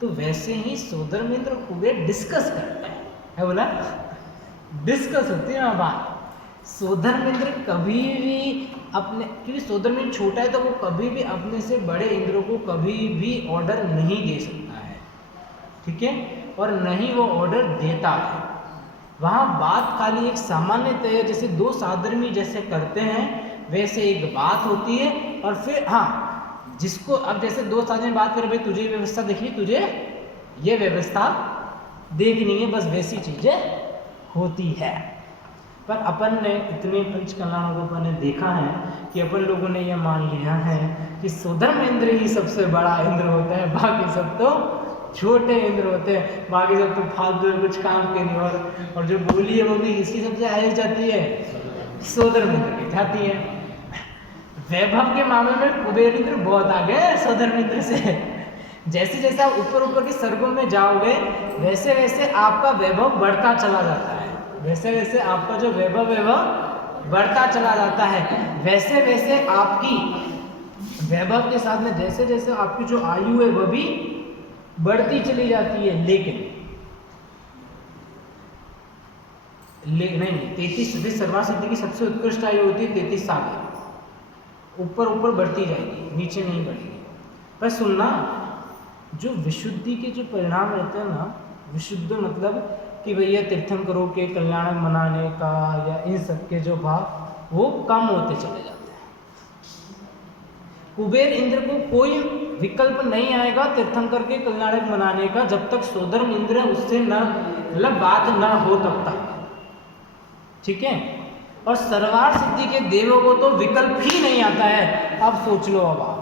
तो वैसे ही सोदरमिंद्र और कुबेर डिस्कस करते हैं, क्या बोला, डिस्कस होती है ना बात। सोदरमिंद्र कभी भी अपने, क्योंकि सोदरमिंद्र छोटा है तो वो कभी भी अपने से बड़े इंद्र को कभी भी ऑर्डर नहीं दे सकता है, ठीक है, और न ही वो ऑर्डर देता है। वहाँ बात खाली एक सामान्यतः है, जैसे दो साधर्मी जैसे करते हैं वैसे एक बात होती है। और फिर हाँ, जिसको अब जैसे दो साधर्मी बात करें, भाई तुझे ये व्यवस्था देखनी, तुझे ये व्यवस्था देखनी है, बस वैसी चीज़ें होती है। पर अपन ने इतने पंचकल्याणों को अपन ने देखा है कि अपन लोगों ने यह मान लिया है कि सोदरमिंद्र ही सबसे बड़ा इंद्र होता है, बाकी सब तो छोटे इंद्र होते हैं, बाकी सब तो फालतू कुछ काम के नहीं। और जो बोली है वो भी इसकी सबसे आगे जाती है, सोदरमिंद्र की जाती है। वैभव के मामले में कुबेर इंद्र बहुत आगे है सोदरमिंद्र से। जैसे जैसे आप ऊपर ऊपर के स्वर्गों में जाओगे वैसे वैसे आपका वैभव बढ़ता चला जाता है, वैसे वैसे आपका जो वैभव है वह बढ़ता चला जाता है, वैसे वैसे आपकी वैभव के साथ में जैसे जैसे आपकी जो आयु है वह भी बढ़ती चली जाती है। लेकिन नहीं, 33 सर्वार्थ सिद्धि की सबसे उत्कृष्ट आयु होती है 33 साल, ऊपर ऊपर बढ़ती जाएगी, नीचे नहीं बढ़ेगी। पर सुनना, जो विशुद्धि के जो परिणाम रहते हैं ना, विशुद्ध मतलब कि भैया तीर्थंकरों के कल्याण मनाने का या इन सब के जो भाव वो कम होते चले जाते हैं। कुबेर इंद्र को कोई विकल्प नहीं आएगा तीर्थंकर के कल्याण मनाने का जब तक सोदर्म इंद्र उससे न मतलब बात न हो तब तक, ठीक है। और सर्वार्थ सिद्धि के देवों को तो विकल्प ही नहीं आता है। अब सोच लो, अब आप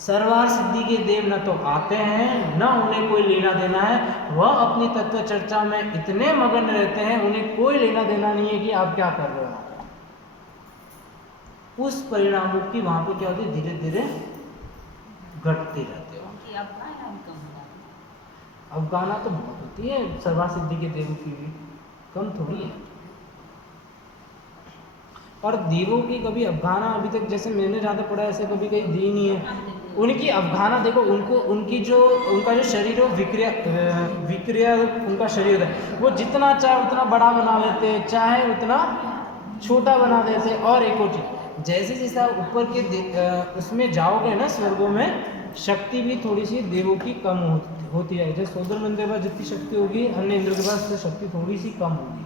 सर्वार्थ सिद्धि के देव न तो आते हैं न उन्हें कोई लेना देना है, वह अपनी तत्व चर्चा में इतने मगन रहते हैं उन्हें कोई लेना देना नहीं है कि आप क्या कर रहे हो। उस परिणामों की वहां पे क्या होती है, धीरे धीरे घटती रहती है। अवगाहना तो बहुत होती है सर्वार्थ सिद्धि के देवों की भी, कम थोड़ी है। और देवों की कभी अवगाहना अभी तक जैसे मैंने ज़्यादा पढ़ा ऐसे कभी कहीं दी नहीं है। उनकी अवगाहना देखो, उनको उनका जो शरीर हो विक्रिया उनका शरीर है, वो जितना चाहे उतना बड़ा बना लेते, चाहे उतना छोटा बना देते। और एक और चीज़, जैसे जैसे आप ऊपर के उसमें जाओगे ना स्वर्गों में, शक्ति भी थोड़ी सी देवों की कम होती है। जैसे सोदरमिंद्र के पास जितनी शक्ति होगी अन्य इंद्र के पास शक्ति थोड़ी सी कम होगी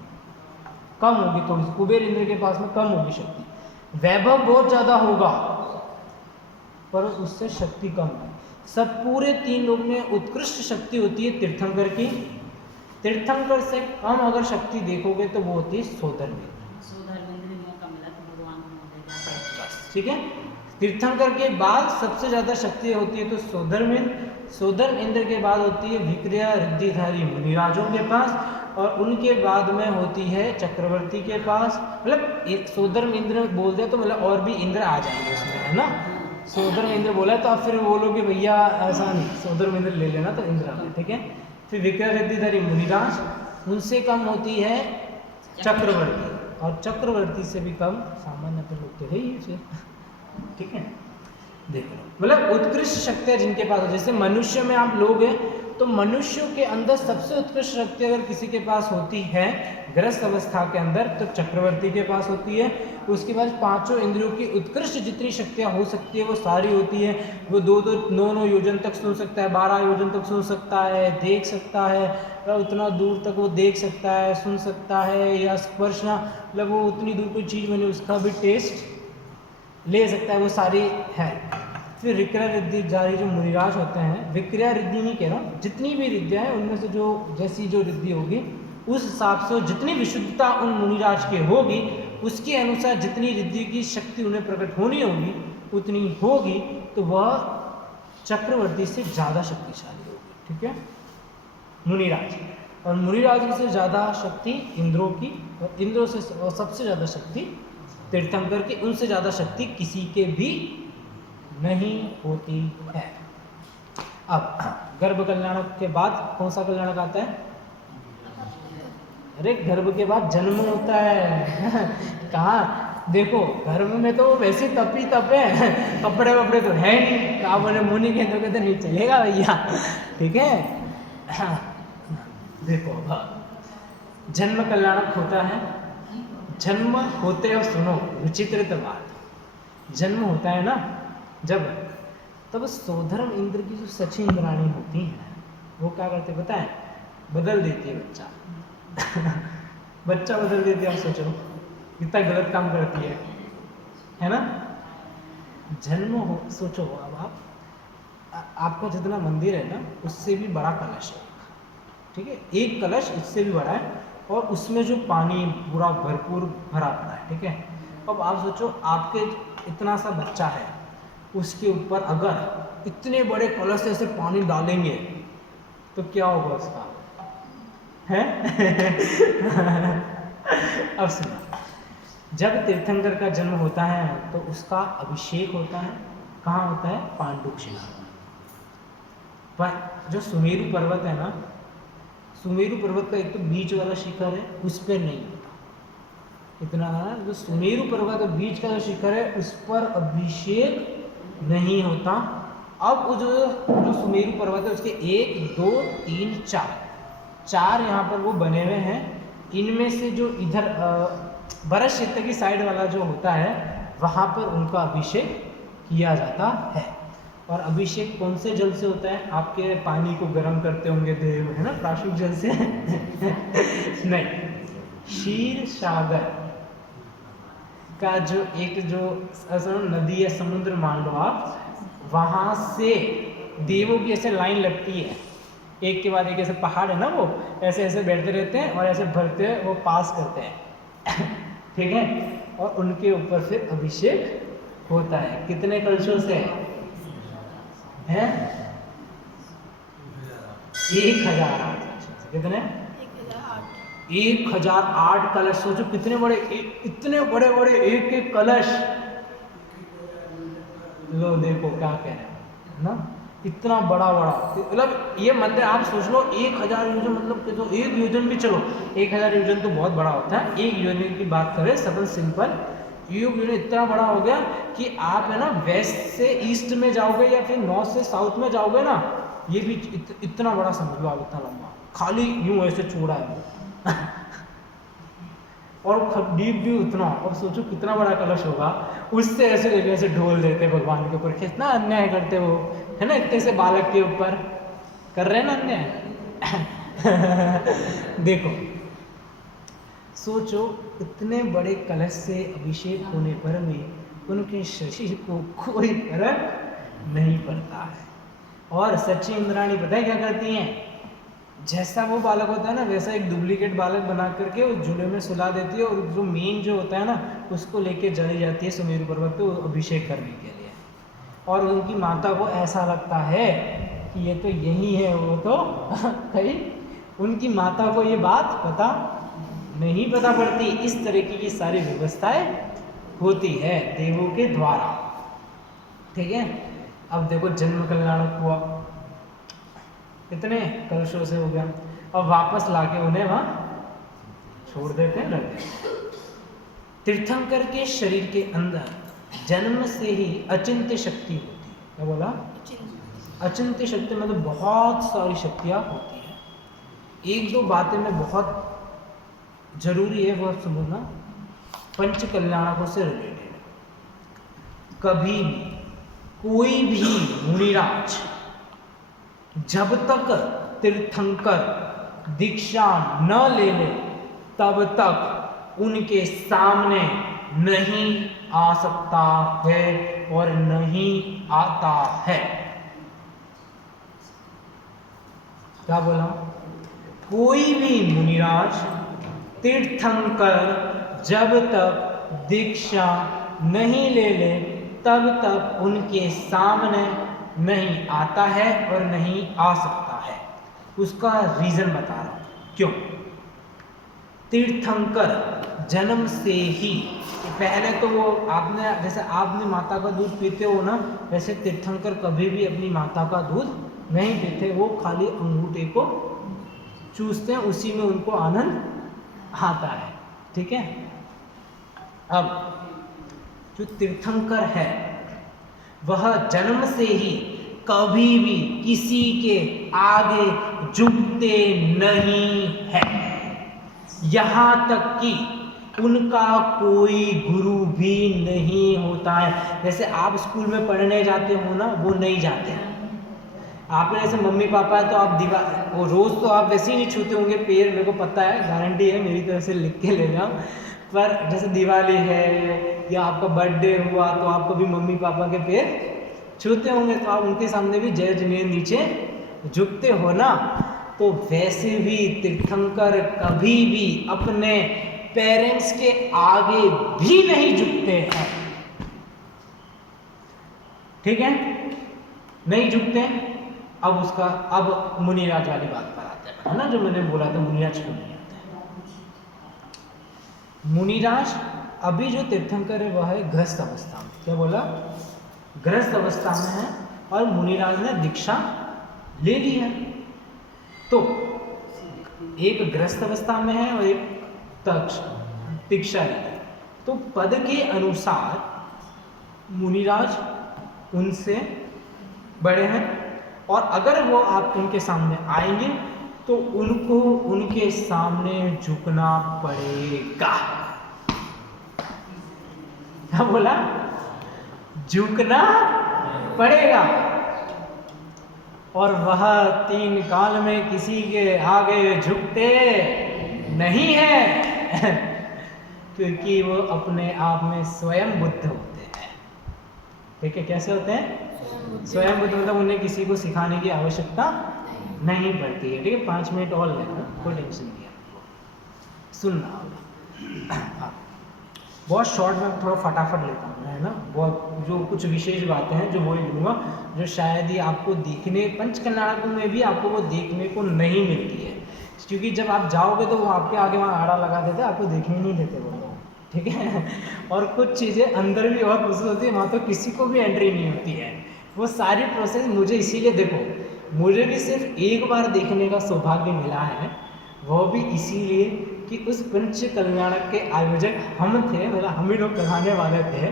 थोड़ी सी। कुबेर इंद्र के पास में कम होगी शक्ति। वैभव बहुत ज़्यादा होगा पर उससे शक्ति कम है। सब पूरे 3 लोग में उत्कृष्ट शक्ति होती है तीर्थंकर की। तीर्थंकर से कम अगर शक्ति देखोगे तो वो होती है सोदरमिंद्र। ठीक है, तीर्थंकर के बाद सबसे ज़्यादा शक्ति होती है तो सोदरमिंद्र। सोदरमिंद्र के बाद होती है विक्रिया रिद्धिधारी मुनिराजों के पास, और उनके बाद में होती है चक्रवर्ती के पास। मतलब एक सोदरमिंद्र बोल दे तो मतलब और भी इंद्र आ जाएंगे उसमें, है ना। सोदरमिंद्र बोला तो आप फिर बोलोगे भैया ऐसा नहीं, सोदरमिंद्र ले लेना तो इंद्र आ गए, ठीक है। फिर विक्रिया रिद्धिधारी मुनिराज, उनसे कम होती है चक्रवर्ती, और चक्रवर्ती से भी कम सामान्य तो लोग तो है ही फिर, ठीक है। देखो मतलब उत्कृष्ट शक्तियाँ जिनके पास हो, जैसे मनुष्य में आप लोग हैं तो मनुष्यों के अंदर सबसे उत्कृष्ट शक्ति अगर किसी के पास होती है ग्रस्त अवस्था के अंदर तो चक्रवर्ती के पास होती है। उसके बाद 5 इंद्रियों की उत्कृष्ट जितनी शक्तियाँ हो सकती है वो सारी होती है। वो 9 योजन तक सुन सकता है, 12 योजन तक सुन सकता है, देख सकता है, उतना दूर तक वो देख सकता है, सुन सकता है, या स्पर्शना मतलब वो उतनी दूर कोई चीज़ बनी उसका भी टेस्ट ले सकता है, वो सारी है। फिर विक्रिया रिद्धि जारी जो मुनिराज होते हैं, विक्रिया रिद्धि नहीं कह रहा हूँ, जितनी भी रिद्धियाँ हैं उनमें से जो जैसी जो रिद्धि होगी उस हिसाब से जितनी विशुद्धता उन मुनिराज के होगी उसके अनुसार जितनी रिद्धि की शक्ति उन्हें प्रकट होनी होगी उतनी होगी, तो वह चक्रवर्ती से ज़्यादा शक्तिशाली होगी, ठीक है, मुनिराज। और मुनिराज से ज़्यादा शक्ति इंद्रों की, और इंद्रों से सबसे ज़्यादा शक्ति तीर्थंकर की, उनसे ज़्यादा शक्ति किसी के भी नहीं होती है। अब गर्भ कल्याण के बाद कौन सा कल्याणक आता है? अरे गर्भ के बाद जन्म होता है कहाँ, देखो गर्भ में तो वैसे तप ही तप है, कपड़े वपड़े तो है नहीं, कहा बोले मुनि के तो कहते नहीं चलेगा भैया, ठीक है। देखो अब जन्म कल्याणक होता है, जन्म होते और सुनो विचित्रित बात, जन्म होता है ना जब, तब सोधर्म इंद्र की जो सची इंद्राणी होती है वो क्या करते पता है, बदल देती है बच्चा बच्चा बदल देती है। आप सोचो कितना गलत काम करती है ना। जन्म हो, सोचो अब आपका जितना मंदिर है ना उससे भी बड़ा कलश है, ठीक है, एक कलश इससे भी बड़ा है और उसमें जो पानी पूरा भरपूर भरा पड़ा है, ठीक है। अब आप सोचो आपके इतना सा बच्चा है, उसके ऊपर अगर इतने बड़े कलश से ऐसे पानी डालेंगे तो क्या होगा उसका, है अब सुनो, जब तीर्थंकर का जन्म होता है तो उसका अभिषेक होता है, कहाँ होता है, पांडुक शिला पर। जो सुमेरु पर्वत है ना, सुमेरु पर्वत का एक तो बीच वाला शिखर है उस पर नहीं होता इतना, जो सुमेरु पर्वत का बीच का जो शिखर है उस पर अभिषेक नहीं होता। अब वो जो सुमेरु पर्वत है उसके 1 2 3 4 यहाँ पर वो बने हुए हैं, इनमें से जो इधर भरत क्षेत्र की साइड वाला जो होता है वहाँ पर उनका अभिषेक किया जाता है। और अभिषेक कौन से जल से होता है, आपके पानी को गर्म करते होंगे देव, है ना, प्राशुक जल से नहीं, क्षीर सागर का जो एक जो नदी या समुद्र मान लो आप, वहाँ से देवों की ऐसे लाइन लगती है, एक के बाद एक ऐसे पहाड़ है ना, वो ऐसे ऐसे बैठते रहते हैं और ऐसे भरते हैं, वो पास करते हैं ठीक है, और उनके ऊपर फिर अभिषेक होता है। कितने कलशों से है, 1008 कलशों से। कितने, 1008 कलश। सोचो कितने बड़े, इतने बड़े बड़े एक एक कलश, लो देखो क्या कह रहे हैं ना, इतना बड़ा बड़ा, मतलब ये मंदिर आप सोच लो 1000 योजन, मतलब कि तो एक योजन भी, चलो 1000 योजन तो बहुत बड़ा होता है, एक योजन की बात करें सबल सिंपल, एक योजन इतना बड़ा हो गया कि आप है ना वेस्ट से ईस्ट में जाओगे या फिर नॉर्थ से साउथ में जाओगे ना, ये भी इतना बड़ा समझ लो आप, इतना लंबा, खाली यूं ऐसे चौड़ा है और डीप भी उतना। और सोचो कितना बड़ा कलश होगा, उससे ऐसे लेके ऐसे ढोल देते भगवान के ऊपर, कितना अन्याय करते वो, है ना, इतने से बालक के ऊपर कर रहे हैं ना अन्याय देखो सोचो इतने बड़े कलश से अभिषेक होने पर भी उनके शरीर को कोई फर्क नहीं पड़ता है। और सच्ची इंद्राणी पता है क्या करती हैं, जैसा वो बालक होता है ना वैसा एक डुप्लीकेट बालक बना करके उस झूले में सुला देती है, और जो मेन जो होता है ना उसको लेके चली जाती है सुमेरु पर्वत पे अभिषेक करने के लिए। और उनकी माता को ऐसा लगता है कि ये तो यही है, वो तो कहीं उनकी माता को ये बात पता नहीं पता पड़ती। इस तरीके की सारी व्यवस्थाएं होती है देवों के द्वारा, ठीक है। अब देखो जन्म कल्याणक हुआ, कितने कलशों से हो गया, अब वापस लाके उन्हें वहां छोड़ देते हैं, रख देते हैं। तीर्थंकर के शरीर के अंदर जन्म से ही अचिंत्य शक्ति होती है। क्या बोला, अचिंत्य शक्ति, मतलब बहुत सारी शक्तियां होती है। एक दो बातें में बहुत जरूरी है वो समझना, पंच कल्याणकों से रिलेटेड। कभी भी कोई भी मुनिराज जब तक तीर्थंकर दीक्षा न ले ले तब तक उनके सामने नहीं आ सकता है और नहीं आता है। क्या बोला, कोई भी मुनिराज तीर्थंकर जब तक दीक्षा नहीं ले ले तब तक उनके सामने नहीं आता है और नहीं आ सकता है। उसका रीजन बता रहा हूं क्यों। तीर्थंकर जन्म से ही, पहले तो वो आपने जैसे आपने माता का दूध पीते हो ना, वैसे तीर्थंकर कभी भी अपनी माता का दूध नहीं पीते, वो खाली अंगूठे को चूसते हैं, उसी में उनको आनंद आता है। ठीक है, अब जो तीर्थंकर है वह जन्म से ही कभी भी किसी के आगे झुकते नहीं है, यहाँ तक कि उनका कोई गुरु भी नहीं होता है। जैसे आप स्कूल में पढ़ने जाते हो ना, वो नहीं जाते हैं। आपके जैसे मम्मी पापा है तो आप दीवार वो रोज़ तो आप वैसे ही नहीं छूते होंगे पैर, मेरे को पता है, गारंटी है, मेरी तरफ से लिख के ले जाओ। पर जैसे दिवाली है या आपका बर्थडे हुआ तो आप कभी मम्मी पापा के पैर छूते होंगे, तो आप उनके सामने भी जय जिनेन्द्र नीचे झुकते हो ना। तो वैसे भी तीर्थंकर कभी भी अपने पेरेंट्स के आगे भी नहीं झुकते हैं। ठीक है, नहीं झुकते हैं। अब मुनिराज वाली बात पर आते हैं, है ना, जो मैंने बोला था मुनिराज क्यों नहीं आते हैं। मुनिराज अभी जो तीर्थंकर है वह है गृहस्थ अवस्था में। क्या बोला? गृहस्थ अवस्था में है और मुनिराज ने दीक्षा ले ली है। तो एक गृहस्थ अवस्था में है और एक दीक्षा ली है। तो पद के अनुसार मुनिराज उनसे बड़े हैं और अगर वो आप उनके सामने आएंगे तो उनको उनके सामने झुकना पड़ेगा। क्या बोला? झुकना पड़ेगा। और वह 3 काल में किसी के आगे झुकते नहीं है क्योंकि वो अपने आप में स्वयं बुद्ध होते हैं। ठीक है, कैसे होते हैं? स्वयं बुद्ध, मतलब उन्हें किसी को सिखाने की आवश्यकता नहीं पड़ती है। ठीक है, 5 मिनट और लेना, कोई टेंशन नहीं है, सुनना होगा। बहुत शॉर्ट में थोड़ा फटाफट लेता हूँ, है ना। बहुत जो कुछ विशेष बातें हैं जो वही लूँगा, जो शायद ही आपको देखने पंचकन्याड़कों में भी आपको वो देखने को नहीं मिलती है, क्योंकि जब आप जाओगे तो वो आपके आगे वहाँ आड़ा लगा देते, आपको देखने नहीं देते वो लोग। ठीक है, और कुछ चीज़ें अंदर भी और प्रोसेस होती है, वहाँ तो किसी को भी एंट्री नहीं होती है। वो सारी प्रोसेस मुझे इसीलिए, देखो मुझे भी सिर्फ एक बार देखने का सौभाग्य मिला है, वो भी इसीलिए कि उस पंच कल्याणक के आयोजक हम थे, मतलब हम ही लोग कराने वाले थे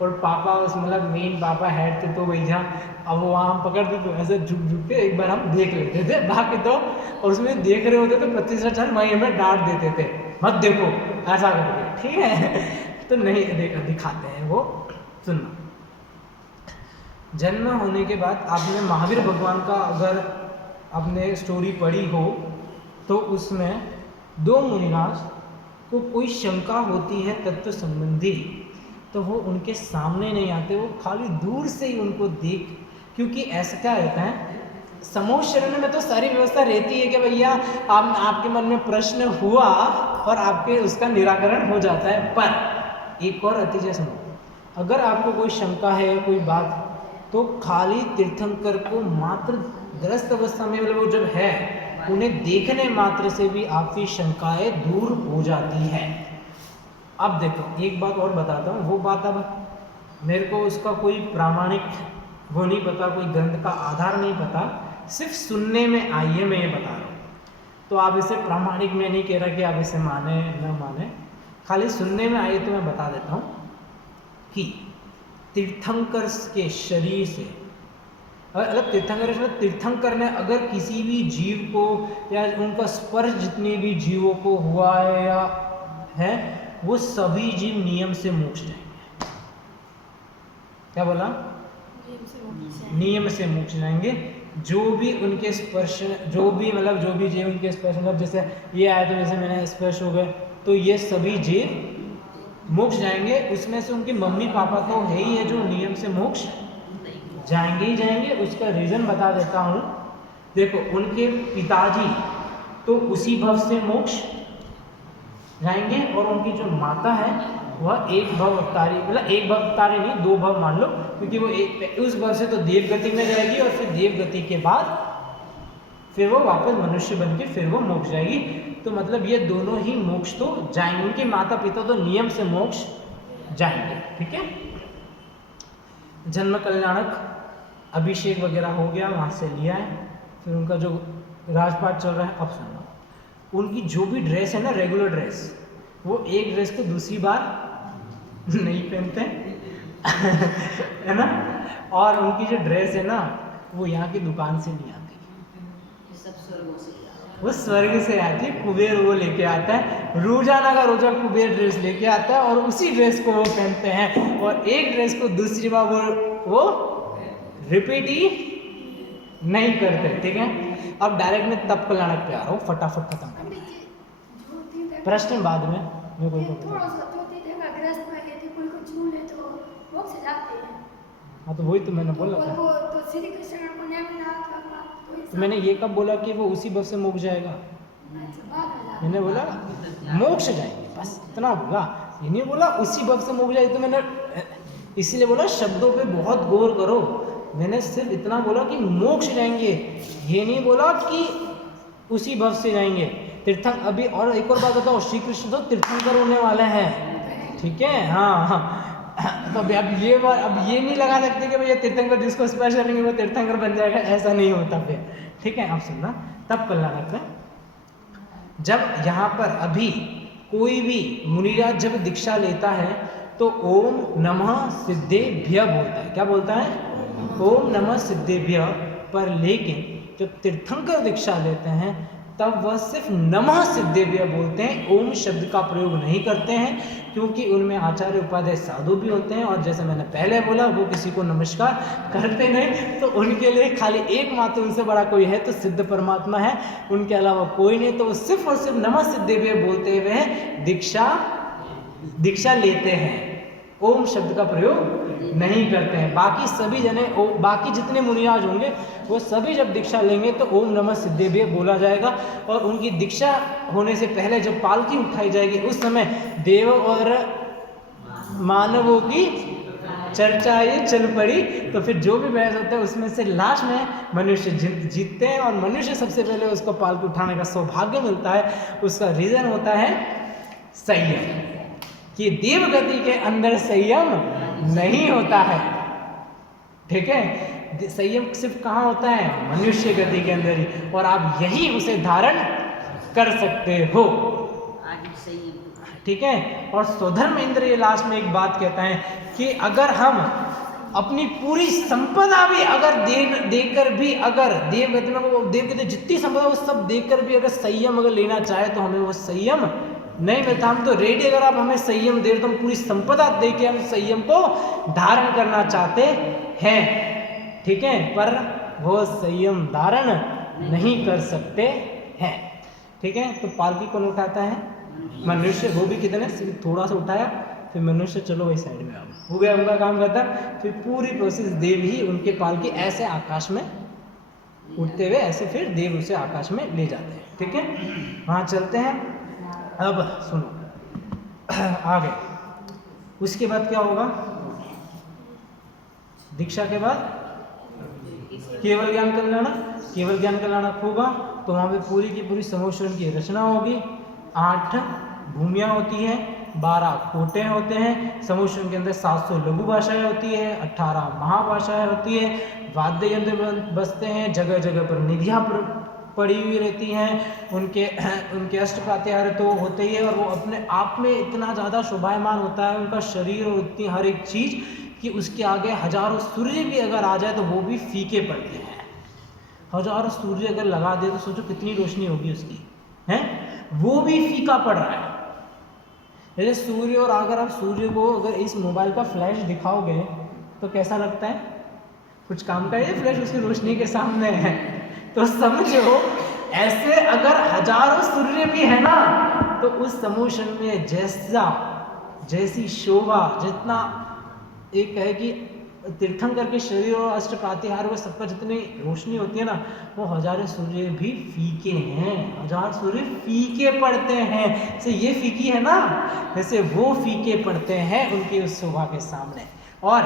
और पापा उस मतलब मेन पापा हेड थे, तो भैया अब वहाँ हम पकड़ते तो ऐसे झुक झुक के एक बार हम देख लेते थे, बाकी तो और उसमें देख रहे होते तो प्रतिष्ठान वहीं हमें डांट देते थे, मत देखो ऐसा करके। ठीक है, तो नहीं दिखाते हैं वो। सुनना, जन्म होने के बाद आपने महावीर भगवान का अगर आपने स्टोरी पढ़ी हो तो उसमें 2 मुनिराज को कोई शंका होती है तत्व संबंधी, तो वो उनके सामने नहीं आते, वो खाली दूर से ही उनको देख, क्योंकि ऐसा क्या रहता है, समूह शरण में तो सारी व्यवस्था रहती है कि भैया आपके मन में प्रश्न हुआ और आपके उसका निराकरण हो जाता है। पर एक और अतिशय समूह, अगर आपको कोई शंका है या कोई बात, तो खाली तीर्थंकर को मात्र ग्रस्त अवस्था में, मतलब वो जब है उन्हें देखने मात्र से भी आपकी शंकाएं दूर हो जाती है। अब देखो एक बात और बताता हूँ, वो बात अब मेरे को उसका कोई प्रामाणिक वो नहीं पता, कोई ग्रंथ का आधार नहीं पता, सिर्फ सुनने में आई है, मैं ये बता रहा हूँ। तो आप इसे प्रामाणिक में नहीं कह रहा कि आप इसे माने न माने, खाली सुनने में आई तो मैं बता देता हूँ कि तीर्थंकर के शरीर से, मतलब तीर्थंकर ने अगर किसी भी जीव को या उनका स्पर्श जितने भी जीवों को हुआ है या है, वो सभी जीव नियम से मोक्ष जाएंगे। क्या बोला? नियम से मोक्ष जाएंगे। जो भी उनके स्पर्श, जो भी मतलब जो भी जीव उनके स्पर्श, मतलब जैसे ये आया तो जैसे मैंने स्पर्श हो गए, तो ये सभी जीव मोक्ष जाएंगे। उसमें से उनके मम्मी पापा तो है ही है जो नियम से मोक्ष जाएंगे ही जाएंगे। उसका रीज़न बता देता हूँ। देखो उनके पिताजी तो उसी भव से मोक्ष जाएंगे और उनकी जो माता है वह एक भव अवतारी, मतलब एक भव अवतारी नहीं, 2 भव मान लो, क्योंकि वो एक उस भव से तो देव गति में जाएगी और फिर देव गति के बाद फिर वो वापस मनुष्य बन के फिर वो मोक्ष जाएगी। तो मतलब ये दोनों ही मोक्ष तो जाएंगे, उनके माता पिता तो नियम से मोक्ष जाएंगे। ठीक है, जन्म कल्याणक अभिषेक वगैरह हो गया, वहाँ से लिया है, फिर उनका जो राजपाट चल रहा है अब सुनो। उनकी जो भी ड्रेस है ना, रेगुलर ड्रेस, वो एक ड्रेस को दूसरी बार नहीं पहनते है ना। और उनकी जो ड्रेस है ना, वो यहाँ की दुकान से नहीं आती, वो स्वर्ग से आती है। कुबेर वो लेके आता है, रोजाना का रोजा कुबेर ड्रेस लेके आता है और उसी ड्रेस को वो पहनते हैं, और एक ड्रेस को दूसरी बार वो रिपीट ही नहीं करते। ठीक है, अब डायरेक्ट में तप कल्याणक पे आ रहा हूँ, फटाफट खत्म कर दें। प्रश्न बाद में मैं कोई हाँ, तो वही तो मैंने बोला था। तो मैंने ये कब बोला कि वो उसी बस से मोक्ष जाएगा? मैंने बोला मोक्ष जाएंगे, बस इतना बोला, ये नहीं बोला उसी बस से मोक्ष जाएगी। तो मैंने इसीलिए बोला शब्दों पे बहुत गौर करो। मैंने सिर्फ इतना बोला कि मोक्ष जाएंगे, ये नहीं बोला कि उसी भव से जाएंगे। तीर्थंकर अभी, और एक और बात बताओ, श्री कृष्ण तो तीर्थंकर होने वाले हैं। ठीक है, हाँ हाँ। तो अब ये नहीं लगा सकते कि भैया तीर्थंकर जिसको स्पर्श करेंगे वो तीर्थंकर बन जाएगा, ऐसा नहीं होता फिर। ठीक है, आप सुनना तब कल्याणक है। जब यहाँ पर अभी कोई भी मुनिराज जब दीक्षा लेता है तो ओम नमः सिद्धेभ्य बोलता है। क्या बोलता है? ओम नमः सिद्धेभ्य। पर लेकिन जब तीर्थंकर दीक्षा लेते हैं तब वह सिर्फ नमः सिद्धेभ्य बोलते हैं, ओम शब्द का प्रयोग नहीं करते हैं, क्योंकि उनमें आचार्य उपाध्याय साधु भी होते हैं, और जैसे मैंने पहले बोला वो किसी को नमस्कार करते नहीं, तो उनके लिए खाली एकमात्र उनसे बड़ा कोई है तो सिद्ध परमात्मा है, उनके अलावा कोई नहीं। तो वो सिर्फ और सिर्फ नमः सिद्धेभ्य बोलते हुए दीक्षा लेते हैं, ओम शब्द का प्रयोग नहीं करते हैं। बाकी सभी जने, बाकी जितने मुनिराज होंगे वो सभी जब दीक्षा लेंगे तो ओम नमः सिद्धेभ्य बोला जाएगा। और उनकी दीक्षा होने से पहले जब पालकी उठाई जाएगी उस समय देव और मानवों की चर्चा ये चल पड़ी। तो फिर जो भी बहस होता है उसमें से लास्ट में मनुष्य जीतते हैं, और मनुष्य सबसे पहले उसको पालकी उठाने का सौभाग्य मिलता है। उसका रीजन होता है संयम, कि देव गति के अंदर संयम नहीं होता है। ठीक है, संयम सिर्फ कहाँ होता है? मनुष्य गति के अंदर ही, और आप यही उसे धारण कर सकते हो। ठीक है, और स्वधर्म इंद्र ये लास्ट में एक बात कहता है कि अगर हम अपनी पूरी संपदा भी अगर देकर भी, अगर देवगति में वो देवगति जितनी संपदा वो सब देकर भी अगर संयम अगर लेना चाहे तो हमें वो संयम नहीं मिलता। हम तो रेडी, अगर आप हमें संयम दे तो हम पूरी संपदा दे के हम संयम को धारण करना चाहते हैं। ठीक है, पर वो संयम धारण नहीं कर सकते हैं। ठीक है, तो पालकी कौन उठाता है? मनुष्य। वो भी कितने थोड़ा सा उठाया, फिर मनुष्य चलो वही साइड में आओ, हो गया उनका काम खत्म। फिर पूरी प्रोसेस देव ही उनके पालकी ऐसे आकाश में उठते हुए ऐसे फिर देव उसे आकाश में ले जाते हैं। ठीक है, वहाँ चलते हैं। अब सुनो आगे, उसके बाद क्या होगा? दीक्षा के बाद केवल ज्ञान कल्याणक। केवल ज्ञान कल्याणक होगा तो वहाँ पे पूरी की पूरी समोश्वरण की रचना होगी। 8 भूमियाँ होती हैं, 12 कोटे होते हैं। समोश्वरण के अंदर 700 लघु भाषाएं होती है, 18 महाभाषाएं होती है। वाद्य यंत्र बजते हैं, जगह जगह पर निधियाँ पड़ी हुई रहती हैं। उनके अष्ट प्रात्याहार तो होते ही है, और वो अपने आप में इतना ज़्यादा शोभायमान होता है उनका शरीर और इतनी हर एक चीज़ कि उसके आगे हजारों सूर्य भी अगर आ जाए तो वो भी फीके पड़ते हैं। हजारों सूर्य अगर लगा दे तो सोचो कितनी रोशनी होगी उसकी, हैं? वो भी फीका पड़ रहा है। जैसे सूर्य, और अगर आप सूर्य को अगर इस मोबाइल का फ्लैश दिखाओगे तो कैसा लगता है? कुछ काम का ये फ्लैश उसकी रोशनी के सामने है। तो समझो ऐसे अगर हजारों सूर्य भी है ना, तो उस समोशन में जैसी शोभा, जितना एक है कि तीर्थंकर के शरीर और अष्ट प्रातिहार में सबका जितनी रोशनी होती है ना, वो हजारों सूर्य भी फीके हैं। 1000 सूर्य फीके पड़ते हैं, जैसे ये फीकी है ना, जैसे वो फीके पड़ते हैं उनकी उस शोभा के सामने। और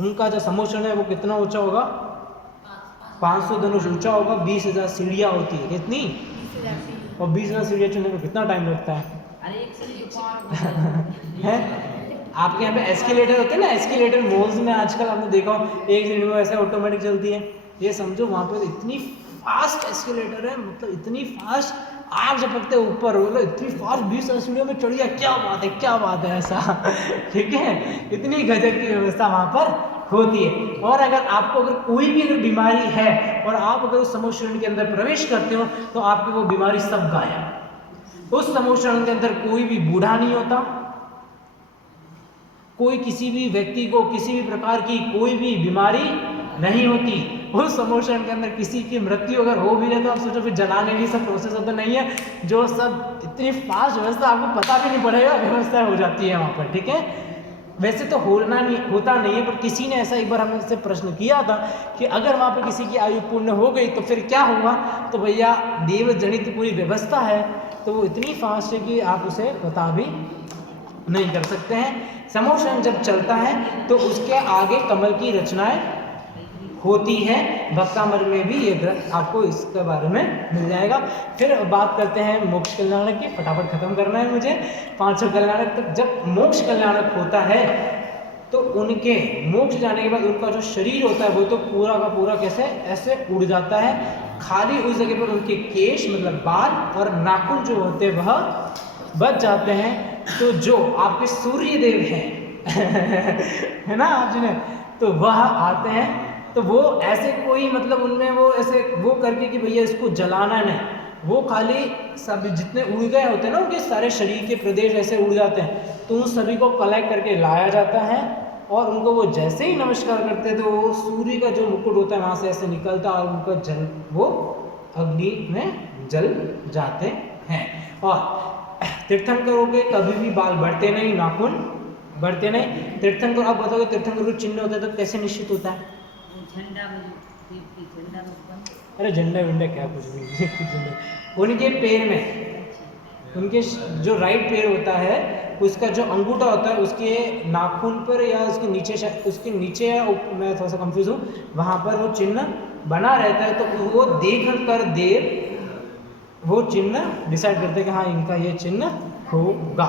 उनका जो समोशन है वो कितना ऊंचा होगा? 500 धनुष ऊंचा होगा। 20,000 सीढ़ियाँ होती है। कितनी? और 20,000 सीढ़ियाँ चढ़ने में कितना टाइम लगता है? आपके यहाँ पे एस्केलेटर होते हैं ना, एस्केलेटर मॉल्स में आजकल आपने देखा हो, एक सीढ़ी में ऐसे ऑटोमेटिक चलती है। ये समझो वहाँ पे इतनी फास्ट एस्केलेटर है, मतलब इतनी फास्ट आग झपकते ऊपर, बोलो इतनी फास्ट 20 सीढ़ियों में चढ़ गया, क्या बात है ऐसा। ठीक है, इतनी गजब की व्यवस्था वहाँ पर होती है। और अगर आपको अगर कोई भी अगर बीमारी है और आप अगर उस समूह शरण के अंदर प्रवेश करते हो तो आपकी वो बीमारी सब गायब। उस समूह शरण के अंदर कोई भी बूढ़ा नहीं होता, कोई किसी भी व्यक्ति को किसी भी प्रकार की कोई भी बीमारी नहीं होती। उस समूह शरण के अंदर किसी की मृत्यु अगर हो भी जाए तो आप सोचो फिर जलाने की सब प्रोसेस होता नहीं है, जो सब इतनी फास्ट व्यवस्था आपको पता भी नहीं पड़ेगा, व्यवस्था हो जाती है वहाँ पर। ठीक है, वैसे तो होता नहीं है, पर किसी ने ऐसा एक बार हमसे प्रश्न किया था कि अगर वहाँ पर किसी की आयु पूर्ण हो गई तो फिर क्या होगा, तो भैया देव जनित पूरी व्यवस्था है तो वो इतनी फास्ट है कि आप उसे पता भी नहीं कर सकते हैं। समूह शरण जब चलता है तो उसके आगे कमल की रचनाएं होती है। भक्तामृत में भी ये ग्रंथ आपको इसके बारे में मिल जाएगा। फिर बात करते हैं मोक्ष कल्याणक की, फटाफट खत्म करना है मुझे। 500 कल्याणक तक जब मोक्ष कल्याणक होता है तो उनके मोक्ष जाने के बाद उनका जो शरीर होता है वो तो पूरा का पूरा कैसे ऐसे उड़ जाता है, खाली उस जगह पर उनके केश मतलब बाल और नाखून जो होते हैं वह बच जाते हैं। तो जो आपके सूर्य देव हैं है ना आप जिन्हें, तो वह आते हैं तो वो ऐसे कोई मतलब उनमें वो ऐसे वो करके कि भैया इसको जलाना नहीं, वो खाली सब जितने उड़ गए होते हैं ना उनके सारे शरीर के प्रदेश ऐसे उड़ जाते हैं, तो उन सभी को कलेक्ट करके लाया जाता है और उनको वो जैसे ही नमस्कार करते हैं तो वो सूर्य का जो मुकुट होता है वहाँ से ऐसे निकलता है और उनका जल वो अग्नि में जल जाते हैं। और तीर्थंकरों के कभी भी बाल बढ़ते नहीं, नाखून बढ़ते नहीं। तीर्थंकर आप बताओगे तीर्थंकर को चिन्ह होता है तो कैसे निश्चित होता है? अरे झंडा विंडा क्या कुछ भी उनके पैर में, उनके जो राइट पैर होता है उसका जो अंगूठा होता है उसके नाखून पर या उसके नीचे या मैं थोड़ा सा कंफ्यूज हूँ, वहाँ पर वो चिन्ह बना रहता है। तो वो देख कर देव वो चिन्ह डिसाइड करते हैं कि हाँ इनका ये चिन्ह होगा।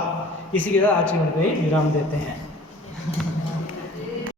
इसी के साथ आज की वीडियो को विराम देते हैं।